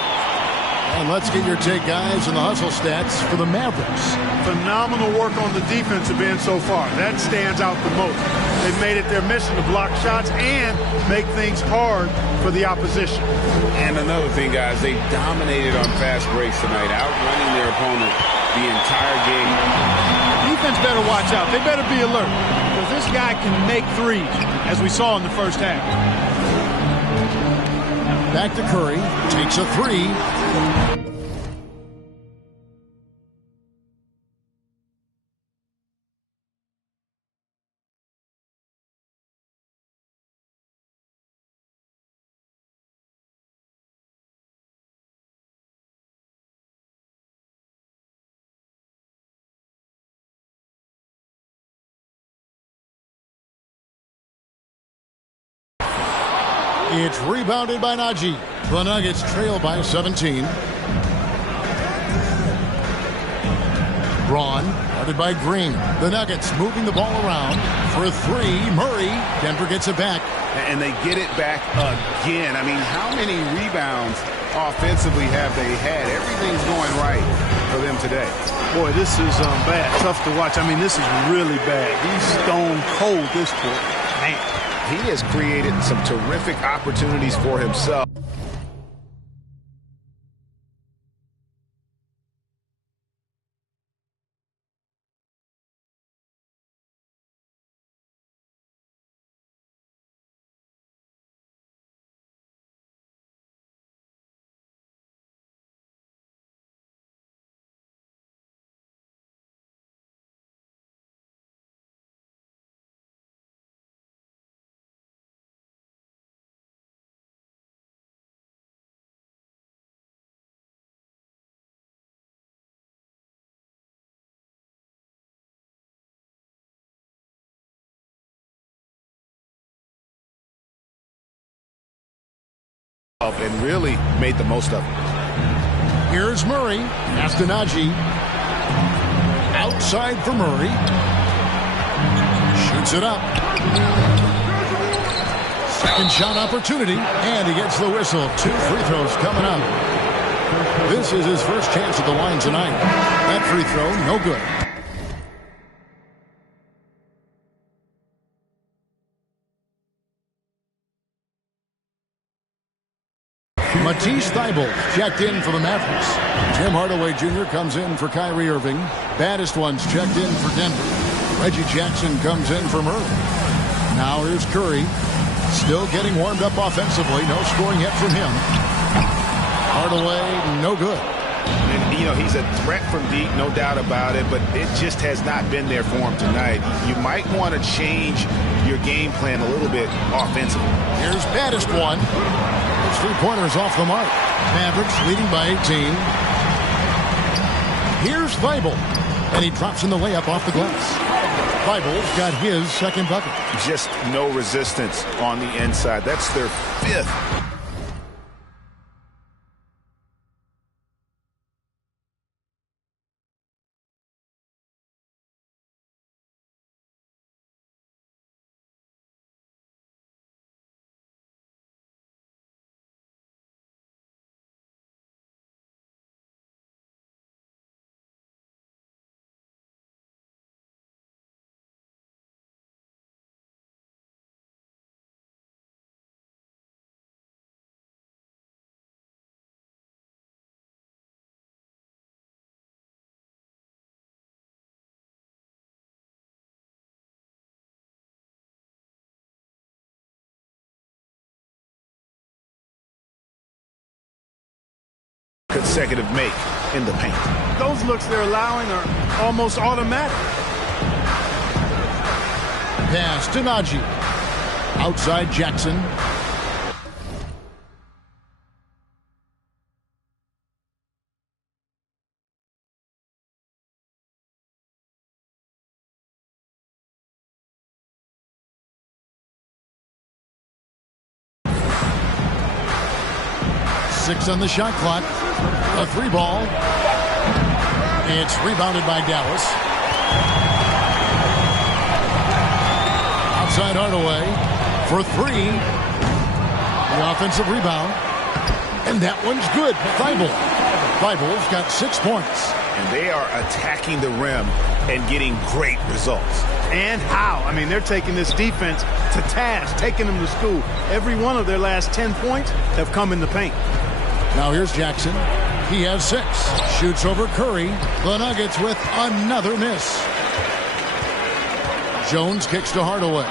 And let's get your take, guys, on the hustle stats for the Mavericks. Phenomenal work on the defensive end so far. That stands out the most. They've made it their mission to block shots and make things hard for the opposition. And another thing, guys, they dominated on fast breaks tonight, outrunning their opponent the entire game. Defense better watch out. They better be alert because this guy can make threes, as we saw in the first half. Back to Curry. Takes a three. It's rebounded by Najee. The Nuggets trail by 17. Braun, guarded by Green. The Nuggets moving the ball around for 3. Murray. Denver gets it back. And they get it back again. I mean, how many rebounds offensively have they had? Everything's going right for them today. Boy, this is bad. Tough to watch. I mean, this is really bad. He's stone cold this quarter. Man. He has created some terrific opportunities for himself. and really made the most of it. Here's Murray. Astanaji. Outside for Murray. Shoots it up. Second shot opportunity, and he gets the whistle. 2 free throws coming up. This is his first chance at the line tonight. That free throw, no good. Matisse Thybulle checked in for the Mavericks. Tim Hardaway Jr. comes in for Kyrie Irving. Baddest ones checked in for Denver. Reggie Jackson comes in for Murray. Now here's Curry. Still getting warmed up offensively. No scoring yet from him. Hardaway, no good. And, you know, he's a threat from deep, no doubt about it, but it just has not been there for him tonight. You might want to change your game plan a little bit offensively. Here's baddest one. His three-pointers off the mark. Mavericks leading by 18. Here's Thybulle, and he drops in the layup off the glass. Thybulle's got his second bucket. Just no resistance on the inside. That's their 5th. Consecutive make in the paint. Those looks they're allowing are almost automatic. Pass to Najee. Outside Jackson. Six on the shot clock. A 3-ball. It's rebounded by Dallas. Outside Hardaway for 3. The offensive rebound. And that one's good. Thybulle's got 6 points. And they are attacking the rim and getting great results. And how? I mean, they're taking this defense to task, taking them to school. Every one of their last 10 points have come in the paint. Now here's Jackson. He has 6. Shoots over Curry. The Nuggets with another miss. Jones kicks to Hardaway.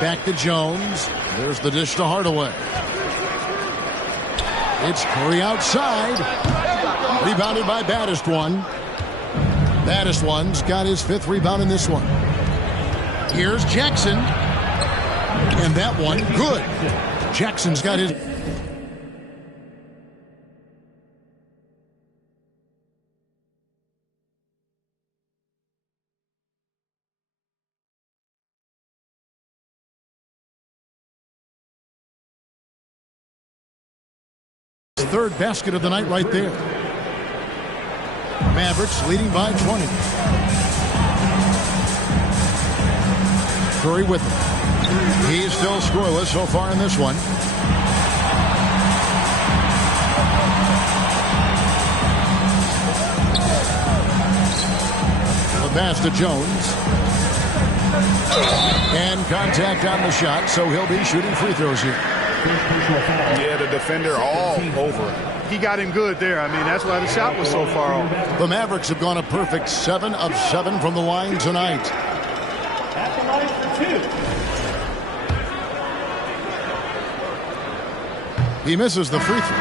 Back to Jones. There's the dish to Hardaway. It's Curry outside. Rebounded by Baddest One. Baddest One's got his 5th rebound in this one. Here's Jackson. And that one, good. Jackson's got his... third basket of the night right there. Mavericks leading by 20. Curry with him. He's still scoreless so far in this one. The pass to Jones. And contact on the shot, so he'll be shooting free throws here. Yeah, the defender all over him. He got him good there. I mean, that's why the shot was so far off. The Mavericks have gone a perfect 7 of 7 from the line tonight. At the line for 2. He misses the free throw.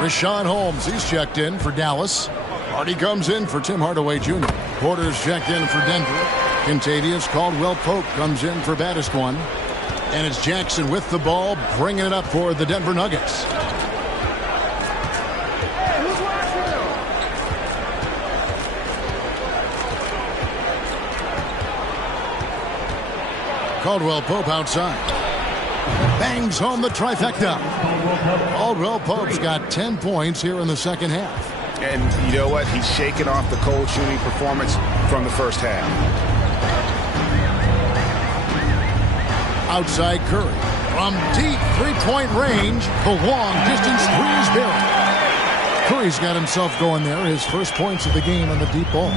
Rashawn Holmes, he's checked in for Dallas. Hardy comes in for Tim Hardaway Jr. Porter's checked in for Denver. Kentavious Caldwell-Pope comes in for Baddest One. And it's Jackson with the ball, bringing it up for the Denver Nuggets. Caldwell-Pope outside. Bangs home the trifecta. Caldwell Pope's got 10 points here in the second half. And you know what? He's shaking off the cold shooting performance from the first half. Outside Curry. From deep three-point range, the long distance three is buried. Curry's got himself going there. His first points of the game on the deep ball.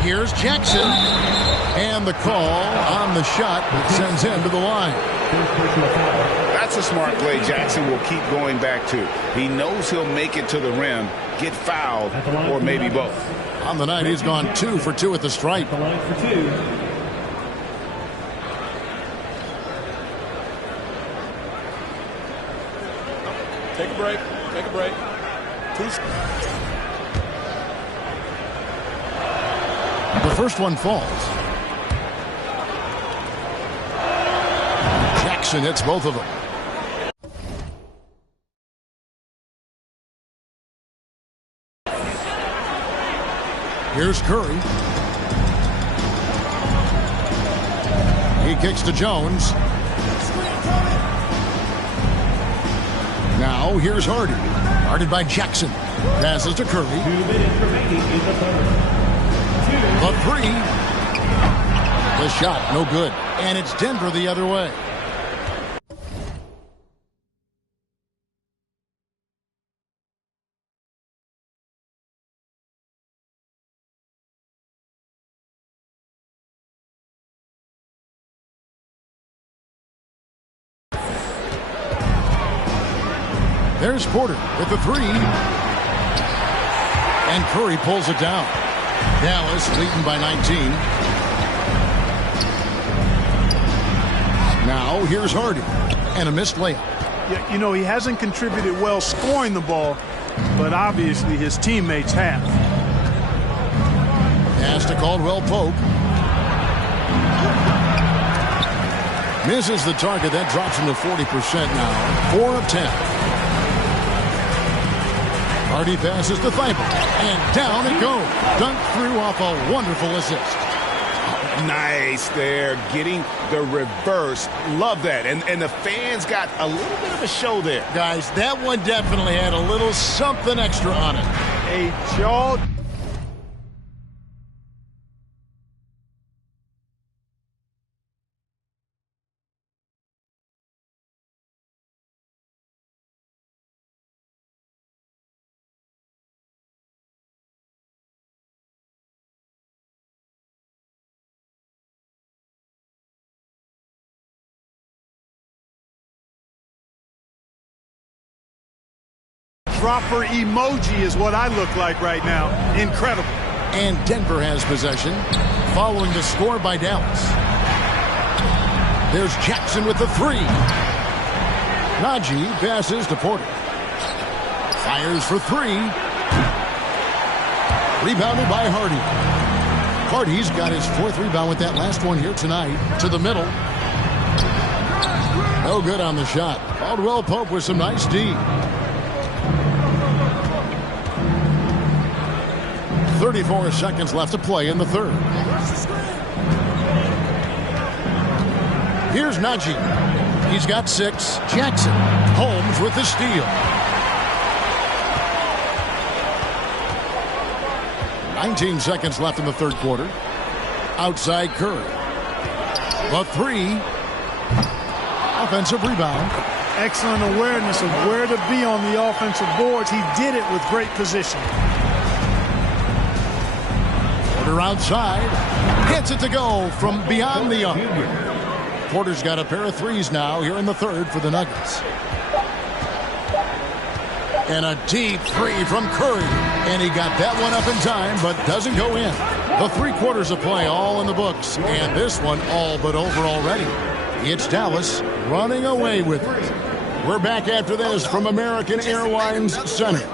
Here's Jackson. And the call on the shot that sends him to the line. That's a smart play Jackson will keep going back to. He knows he'll make it to the rim, get fouled, or maybe both. On the night, he's gone 2 for 2 at the stripe. The line for 2. Take a break. Take a break. The first one falls. Jackson hits both of them. Here's Curry. He kicks to Jones. Now here's Hardy. Guarded by Jackson. Passes to Curry. 2 minutes remaining in the third. The three. The shot, no good. And it's Denver the other way. There's Porter with the three. And Curry pulls it down. Dallas leading by 19. Now here's Hardy. And a missed layup. Yeah, you know, he hasn't contributed well scoring the ball, but obviously his teammates have. Pass to Caldwell Pope. Misses the target. That drops him to 40% now. 4 of 10. Hardy passes to Thibault, and down it goes. Dunked through off a wonderful assist. Nice there, getting the reverse. Love that. And the fans got a little bit of a show there. Guys, that one definitely had a little something extra on it. A jaw. dropper emoji is what I look like right now. Incredible. And Denver has possession, following the score by Dallas. There's Jackson with the three. Najee passes to Porter. Fires for three. Rebounded by Hardy. Hardy's got his fourth rebound with that last one here tonight. To the middle. No good on the shot. Caldwell Pope with some nice D. 34 seconds left to play in the third. Here's Najee. He's got 6. Jackson. Holmes with the steal. 19 seconds left in the third quarter. Outside Curry. The three. Offensive rebound. Excellent awareness of where to be on the offensive boards. He did it with great position. Porter outside. Gets it to go from beyond the arc. Porter's got a pair of threes now here in the third for the Nuggets. And a deep three from Curry. And he got that one up in time, but doesn't go in. The 3 quarters of play all in the books. And this one all but over already. It's Dallas running away with it. We're back after this from American Airlines Center.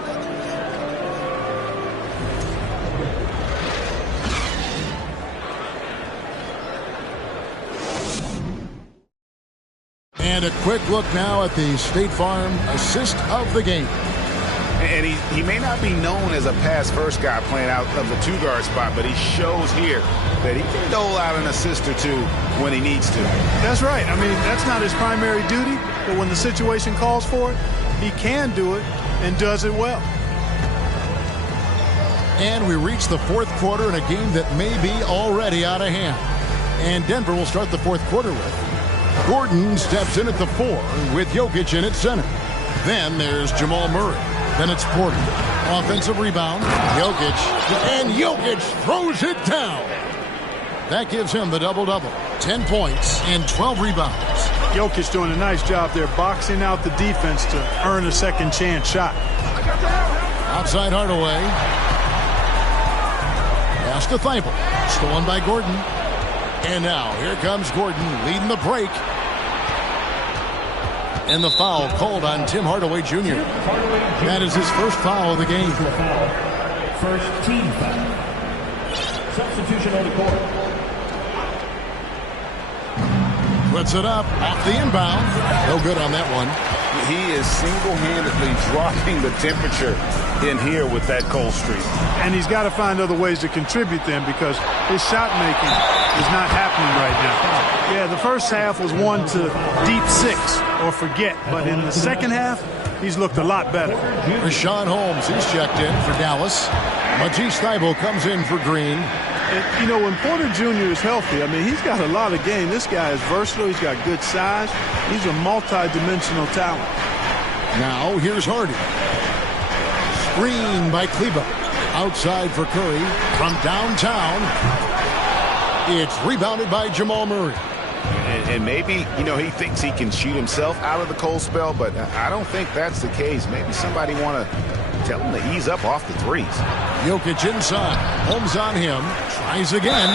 And a quick look now at the State Farm assist of the game. And he may not be known as a pass-first guy playing out of the 2-guard spot, but he shows here that he can dole out an assist or two when he needs to. That's right. I mean, that's not his primary duty, but when the situation calls for it, he can do it and does it well. And we reach the fourth quarter in a game that may be already out of hand. And Denver will start the fourth quarter with Gordon steps in at the 4 with Jokic in at center. Then there's Jamal Murray. Then it's Porter. Offensive rebound. Jokic. And Jokic throws it down. That gives him the double-double. 10 points and 12 rebounds. Jokic doing a nice job there, boxing out the defense to earn a second chance shot. Outside Hardaway. Pass to Thibault. Stolen by Gordon. And now here comes Gordon leading the break. And the foul called on Tim Hardaway Jr. That is his first foul of the game. First team foul. Substitution on the court. Puts it up off the inbound. No good on that one. He is single-handedly dropping the temperature in here with that cold streak. And he's got to find other ways to contribute then, because his shot making is not happening right now. Yeah, the first half was one to deep 6 or forget, but in the second half, he's looked a lot better. Rashawn Holmes, he's checked in for Dallas. Matisse Thybulle comes in for Green. And, you know, when Porter Jr. is healthy, I mean, he's got a lot of game. This guy is versatile. He's got good size. He's a multi-dimensional talent. Now, here's Hardy. Screen by Kleba. Outside for Curry. From downtown. It's rebounded by Jamal Murray. And maybe, you know, he thinks he can shoot himself out of the cold spell, but I don't think that's the case. Maybe somebody want to tell him to ease up off the threes. Jokic inside. Holmes on him. Tries again.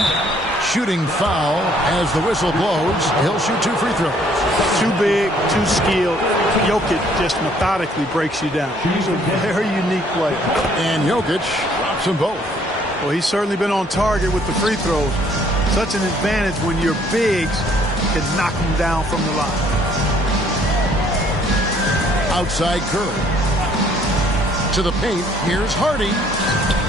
Shooting foul as the whistle blows. He'll shoot 2 free throws. Too big, too skilled. Jokic just methodically breaks you down. He's a very unique player. And Jokic drops them both. Well, he's certainly been on target with the free throws. Such an advantage when your bigs can knock them down from the line. Outside Curry. To the paint, here's Hardy.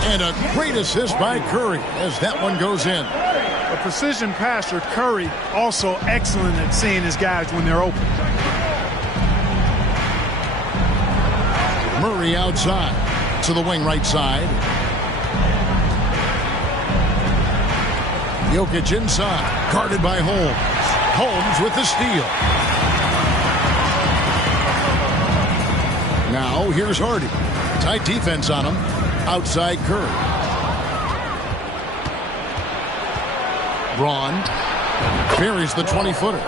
And a great assist by Curry as that one goes in. A precision passer, Curry, also excellent at seeing his guys when they're open. Murray outside to the wing right side. Jokic inside, guarded by Holmes. Holmes with the steal. Now here's Hardy. Tight defense on him. Outside Curry. Braun buries the 20-footer.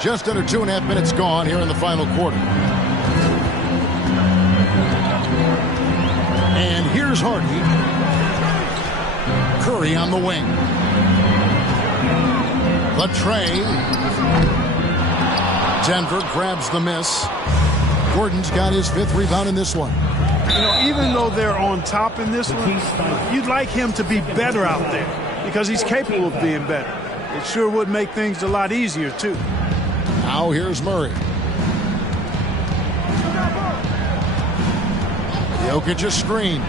Just under 2.5 minutes gone here in the final quarter. And here's Hardy. Curry on the wing. The tray. Denver grabs the miss. Gordon's got his 5th rebound in this one. You know, even though they're on top in this one, you'd like him to be better out there because he's capable of being better. It sure would make things a lot easier, too. Now here's Murray. Jokic a screen.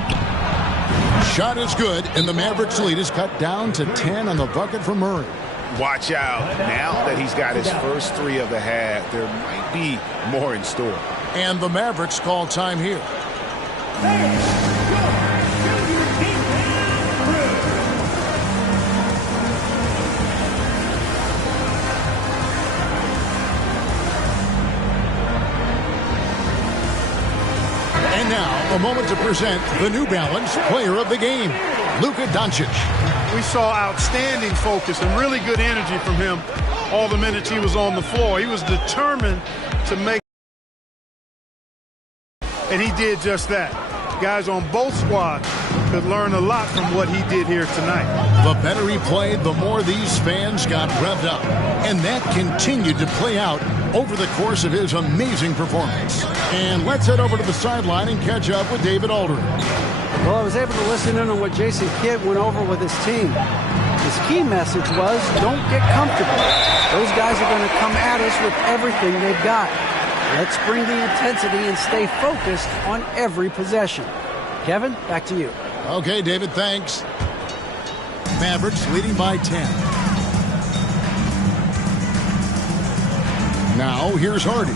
Shot is good, and the Mavericks lead is cut down to 10 on the bucket from Murray. Watch out. Now that he's got his first 3 of the half, there might be more in store. And the Mavericks call time here. And now, a moment to present the New Balance Player of the Game, Luka Doncic. We saw outstanding focus and really good energy from him all the minutes he was on the floor. He was determined to make, and he did just that. Guys on both squads could learn a lot from what he did here tonight. The better he played, the more these fans got revved up. And that continued to play out over the course of his amazing performance. And let's head over to the sideline and catch up with David Aldridge. Well, I was able to listen in on what Jason Kidd went over with his team. His key message was, don't get comfortable. Those guys are going to come at us with everything they've got. Let's bring the intensity and stay focused on every possession. Kevin, back to you. Okay, David, thanks. Mavericks leading by 10. Now, here's Hardy.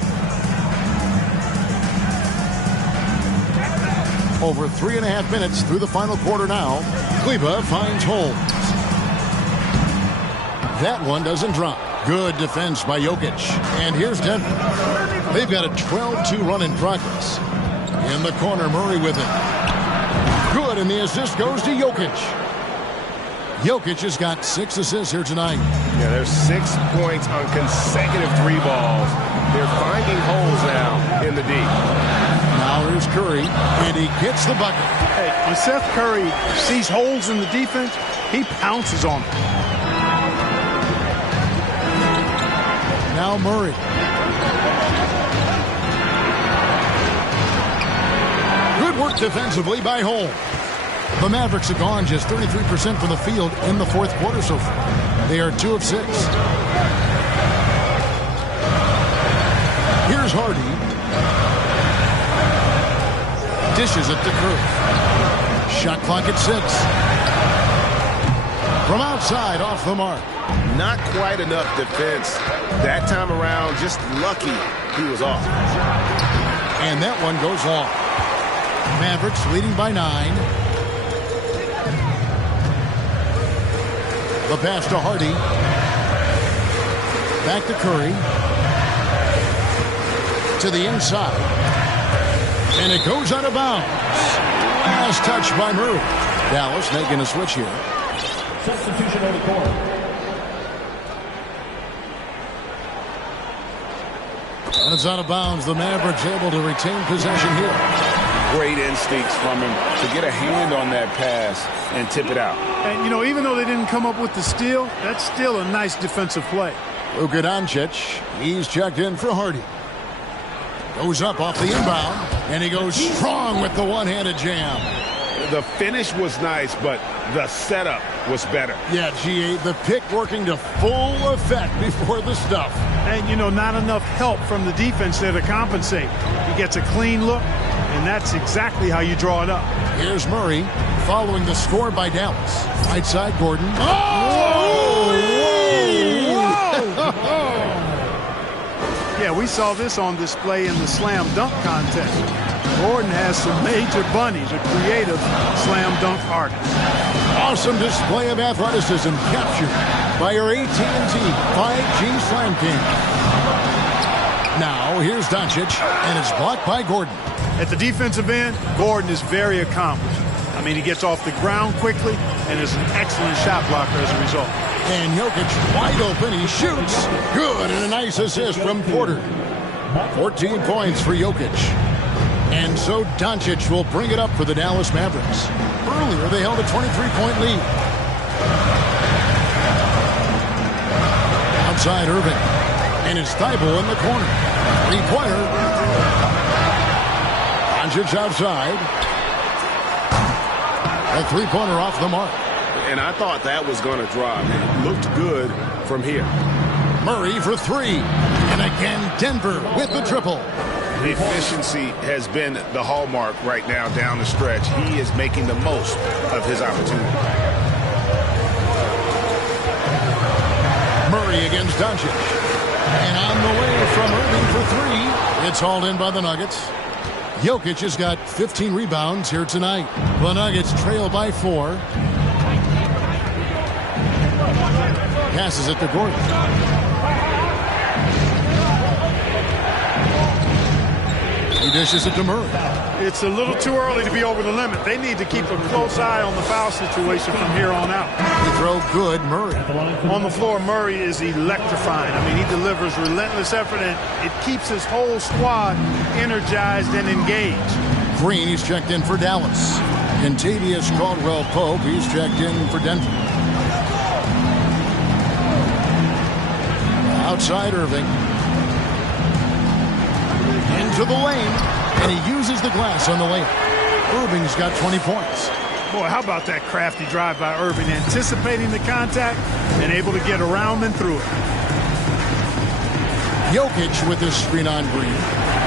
Over 3.5 minutes through the final quarter now. Kleba finds Holmes. That one doesn't drop. Good defense by Jokic. And here's Denver. They've got a 12-2 run in progress. In the corner, Murray with it. Good, and the assist goes to Jokic. Jokic has got 6 assists here tonight. Yeah, there's 6 points on consecutive 3 balls. They're finding holes now in the D. Now here's Curry, and he gets the bucket. Hey, when Seth Curry sees holes in the defense, he pounces on them. Now Murray. Good work defensively by Holmes. The Mavericks have gone just 33% from the field in the 4th quarter so far. They are 2 of 6. Here's Hardy. Dishes it to Curry. Shot clock at 6. From outside, off the mark. Not quite enough defense that time around. Just lucky he was off. And that one goes off. Mavericks leading by 9. The pass to Hardy. Back to Curry. To the inside. And it goes out of bounds. Last touch by Murray. Dallas making a switch here. Substitution on the court. And it's out of bounds. The Mavericks able to retain possession here. Great instincts from him to get a hand on that pass and tip it out. And, you know, even though they didn't come up with the steal, that's still a nice defensive play. Luka Doncic, he's checked in for Hardy. Goes up off the inbound, and he goes strong with the one-handed jam. The finish was nice, but the setup was better. Yeah, G.A., the pick working to full effect before the stuff. And, you know, not enough help from the defense there to compensate. He gets a clean look, and that's exactly how you draw it up. Here's Murray following the score by Dallas. Right side, Gordon. Yeah, we saw this on display in the slam dunk contest. Gordon has some major bunnies, a creative slam dunk artist. Awesome display of athleticism captured by our AT&T 5G Slam King. Now, here's Doncic, and it's blocked by Gordon. At the defensive end, Gordon is very accomplished. I I mean, he gets off the ground quickly and is an excellent shot blocker as a result. And Jokic wide open. He shoots. Good, and a nice assist from Porter. 14 points for Jokic. And so Doncic will bring it up for the Dallas Mavericks. Earlier, they held a 23-point lead. Outside Irving. And it's Thibault in the corner. Three-pointer. Doncic outside. A three-pointer off the mark. And I thought that was going to drop. It looked good from here. Murray for three. And again, Denver with the triple. Efficiency has been the hallmark right now down the stretch. He is making the most of his opportunity. Murray against Doncic. And on the way from Irving for three. It's hauled in by the Nuggets. Jokic has got 15 rebounds here tonight. The Nuggets trail by 4. Passes it to Gordon. He dishes it to Murray. It's a little too early to be over the limit. They need to keep a close eye on the foul situation from here on out. He throw good, Murray. On the floor, Murray is electrifying. I mean, he delivers relentless effort, and it keeps his whole squad energized and engaged. Green, he's checked in for Dallas. Contavious Caldwell-Pope, he's checked in for Denver. Outside Irving. Into the lane, and he uses the glass on the layup. Irving's got 20 points. Boy, how about that crafty drive by Irving, anticipating the contact and able to get around and through it. Jokic with his screen on Green.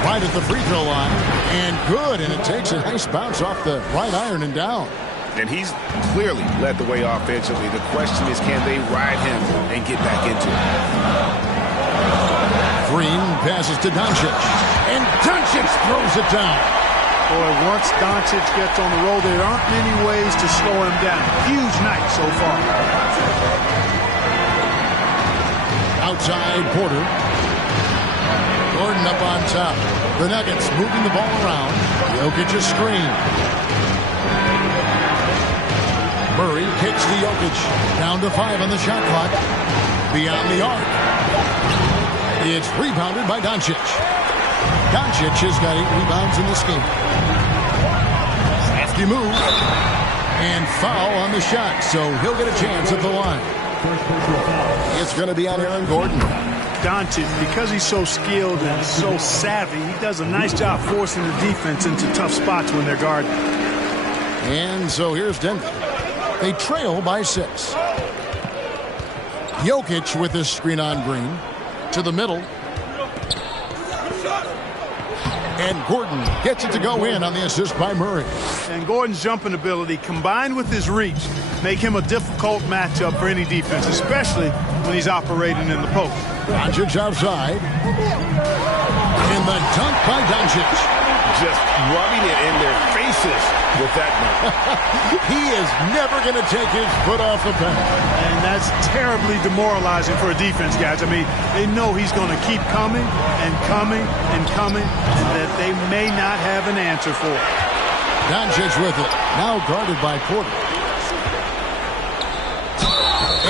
Right at the free throw line, and good, and it takes a nice bounce off the right iron and down. And he's clearly led the way offensively. The question is, can they ride him and get back into it? Green passes to Doncic, and Doncic throws it down. Boy, once Doncic gets on the roll, there aren't many ways to slow him down. Huge night so far. Outside Porter. Gordon up on top. The Nuggets moving the ball around. Jokic's screen. Murray kicks to Jokic. Down to 5 on the shot clock. Beyond the arc. It's rebounded by Doncic. Doncic has got 8 rebounds in this game. Hefty move. And foul on the shot, so he'll get a chance at the line. It's going to be on Aaron Gordon. Doncic, because he's so skilled and so savvy, he does a nice job forcing the defense into tough spots when they're guarding. And so here's Denver. They trail by 6. Jokic with his screen on Green. To the middle. And Gordon gets it to go in on the assist by Murray. And Gordon's jumping ability combined with his reach make him a difficult matchup for any defense, especially when he's operating in the post. Doncic outside. And the dunk by Doncic. Just rubbing it in their faces with that move. He is never going to take his foot off the pedal. And that's terribly demoralizing for a defense, guys. I mean, they know he's going to keep coming and coming and coming, and that they may not have an answer for it. Doncic with it. Now guarded by Porter.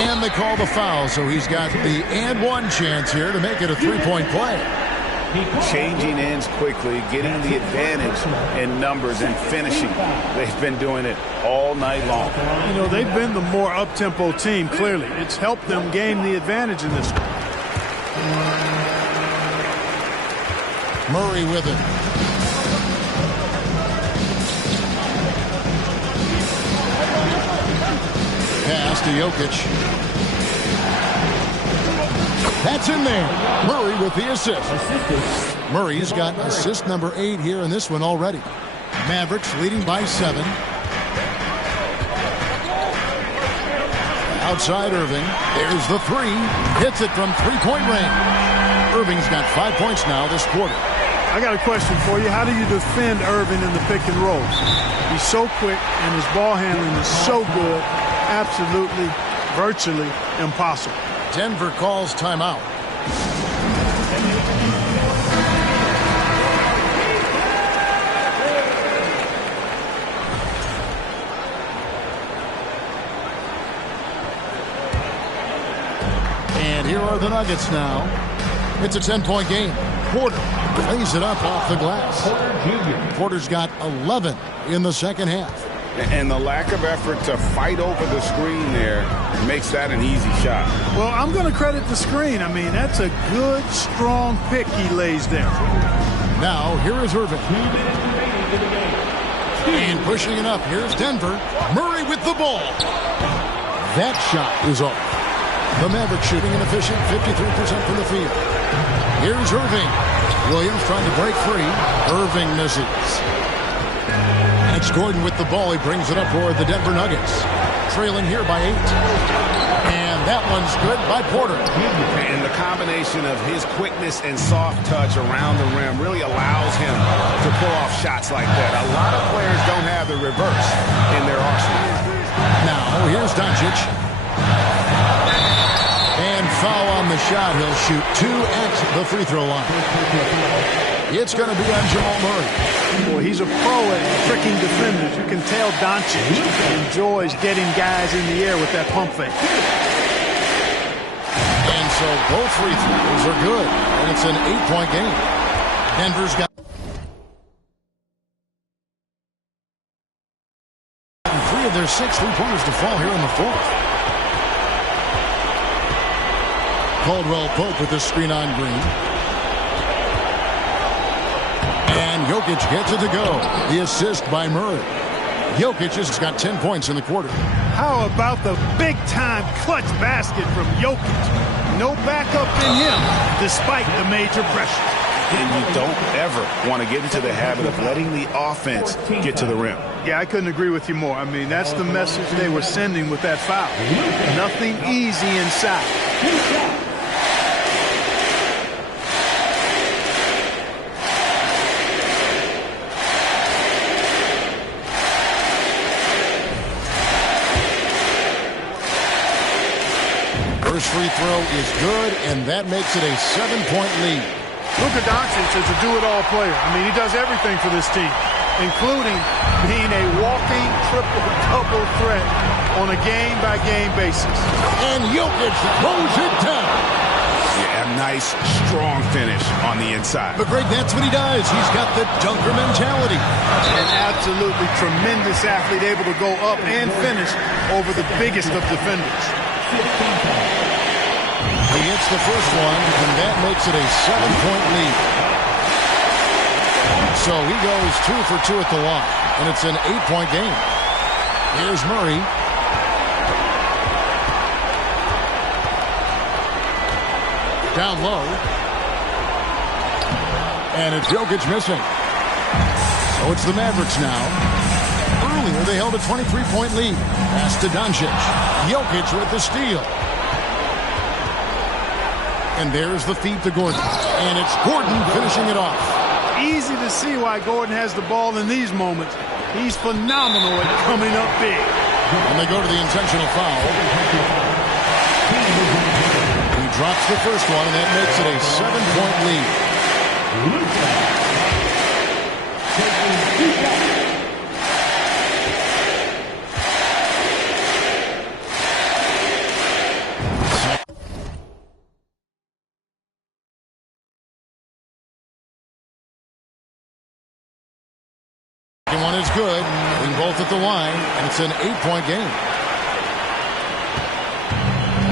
And they call the foul, so he's got the and one chance here to make it a 3-point play. Changing ends quickly, getting the advantage in numbers and finishing. They've been doing it all night long. You know, they've been the more up-tempo team, clearly. It's helped them gain the advantage in this one. Murray with it. Pass to Jokic. That's in there. Murray with the assist. Murray's got assist number 8 here in this one already. Mavericks leading by 7. Outside Irving. There's the 3. Hits it from 3-point range. Irving's got 5 points now this quarter. I got a question for you. How do you defend Irving in the pick and roll? He's so quick and his ball handling is so good. Absolutely, virtually impossible. Denver calls timeout. here are the Nuggets now. It's a 10-point game. Porter lays it up off the glass. Porter's got 11 in the second half. And the lack of effort to fight over the screen there makes that an easy shot. Well, I'm going to credit the screen. I mean, that's a good, strong pick he lays there. Now, here is Irving. And pushing it up, here's Denver. Murray with the ball. That shot is off. The Mavericks shooting an efficient 53% from the field. Here's Irving. Williams trying to break free. Irving misses. It's Gordon with the ball. He brings it up for the Denver Nuggets. Trailing here by 8. And that one's good by Porter. And the combination of his quickness and soft touch around the rim really allows him to pull off shots like that. A lot of players don't have the reverse in their arsenal. Now, here's Doncic. And foul on the shot. He'll shoot 2 at the free throw line. It's going to be on Jamal Murray. Boy, he's a pro at tricking defenders. You can tell Doncic enjoys getting guys in the air with that pump fake. And so both free throws are good. And it's an 8-point game. Denver's got 3 of their 6 3-pointers to fall here in the fourth. Caldwell Pope with the screen on Green. And Jokic gets it to go. The assist by Murray. Jokic has got 10 points in the quarter. How about the big-time clutch basket from Jokic? No backup in him, despite the major pressure. And you don't ever want to get into the habit of letting the offense get to the rim. Yeah, I couldn't agree with you more. I mean, that's the message they were sending with that foul. Nothing easy inside. First free throw is good, and that makes it a 7-point lead. Luka Doncic is a do-it-all player. I mean, he does everything for this team, including being a walking triple-double threat on a game-by-game basis. And Jokic throws it down. Yeah, a nice, strong finish on the inside. But, Greg, that's what he does. He's got the dunker mentality. An absolutely tremendous athlete, able to go up and finish over the biggest of defenders. He hits the first one, and that makes it a 7-point lead. So he goes 2 for 2 at the line, and it's an 8-point game. Here's Murray. Down low. And it's Jokic missing. So it's the Mavericks now. Earlier, they held a 23-point lead. Pass to Doncic. Jokic with the steal. And there's the feed to Gordon. And it's Gordon finishing it off. Easy to see why Gordon has the ball in these moments. He's phenomenal at coming up big. And they go to the intentional foul. He drops the first one, and that makes it a 7-point lead. One is good. Being both at the line, and it's an 8-point game.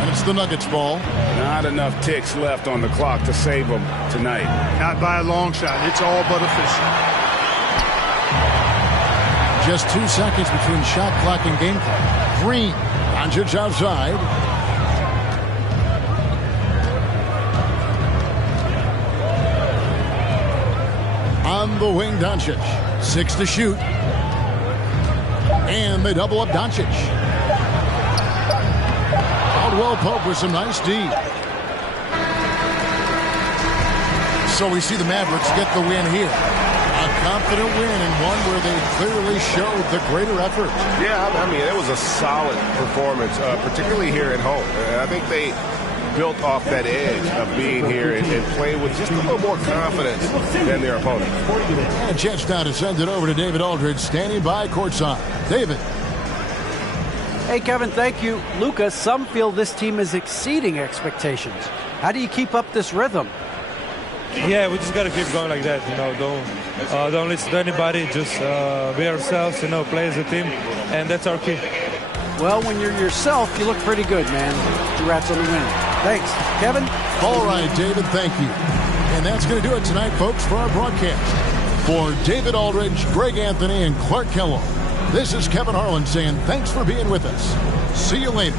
And it's the Nuggets ball. Not enough ticks left on the clock to save them tonight. Not by a long shot. It's all but official. Just 2 seconds between shot clock and game clock. Green. Doncic outside. On the wing, Doncic. 6 to shoot. And they double up Doncic. Caldwell Pope with some nice D. So we see the Mavericks get the win here. A confident win, and one where they clearly showed the greater effort. Yeah, I mean, it was a solid performance, particularly here at home. I think they built off that edge of being here and playing with just a little more confidence than their opponent. And a chance now to send it over to David Aldridge, standing by courtside. David. Hey, Kevin, thank you. Luca, some feel this team is exceeding expectations. How do you keep up this rhythm? Yeah, we just got to keep going like that. Don't listen to anybody. Just be ourselves, play as a team. And that's our key. Well, when you're yourself, you look pretty good, man. Congrats on the win. Thanks. Kevin? All right, David, thank you. And that's going to do it tonight, folks, for our broadcast. For David Aldridge, Greg Anthony, and Clark Kellogg, this is Kevin Harlan saying thanks for being with us. See you later.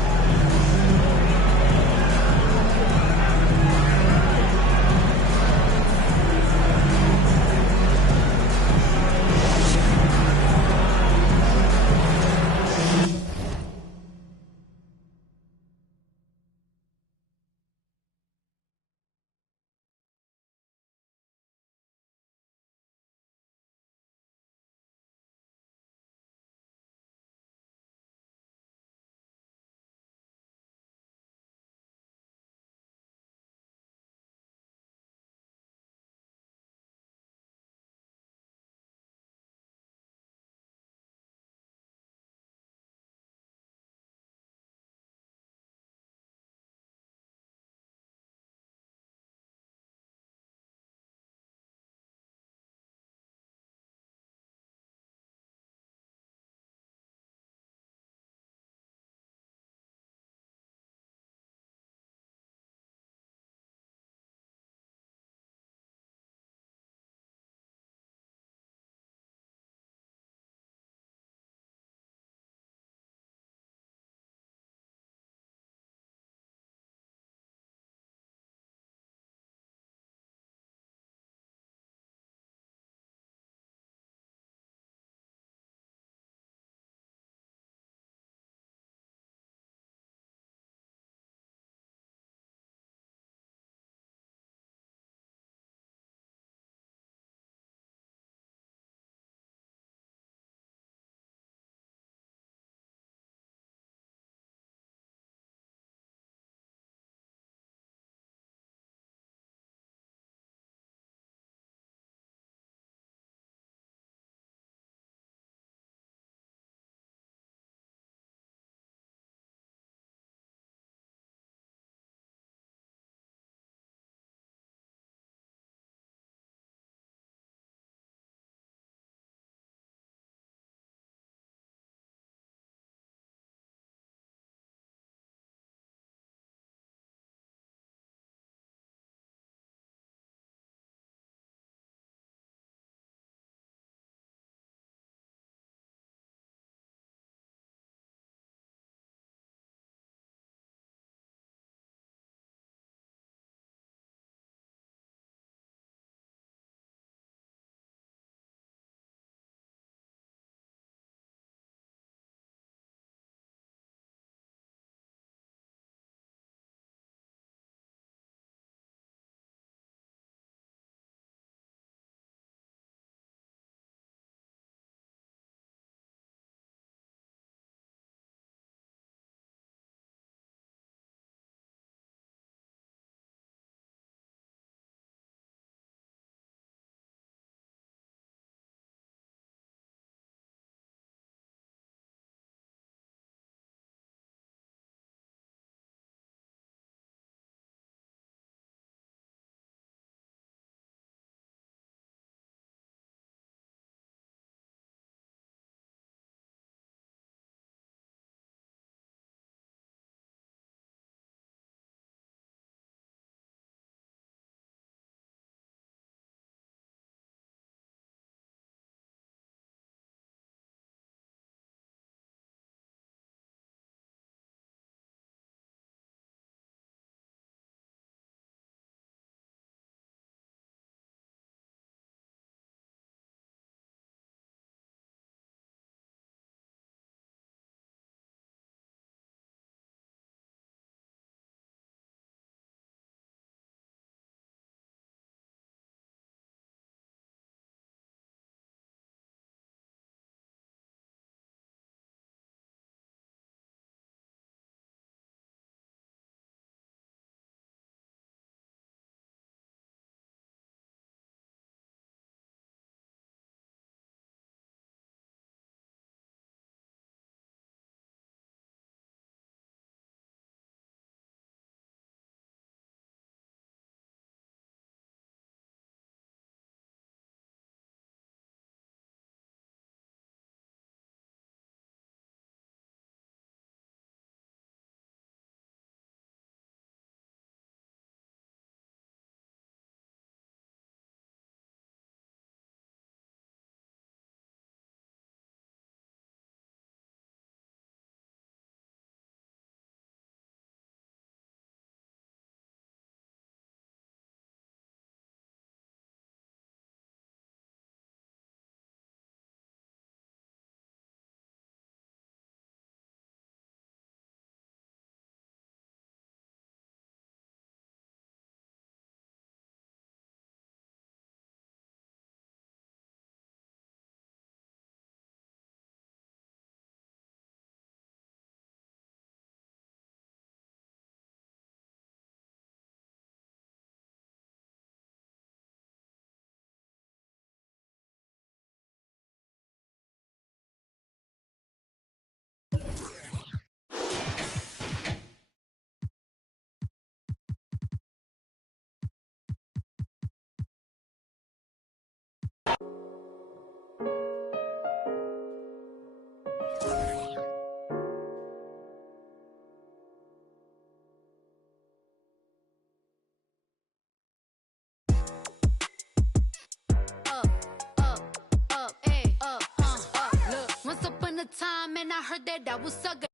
time, and I heard that I was a good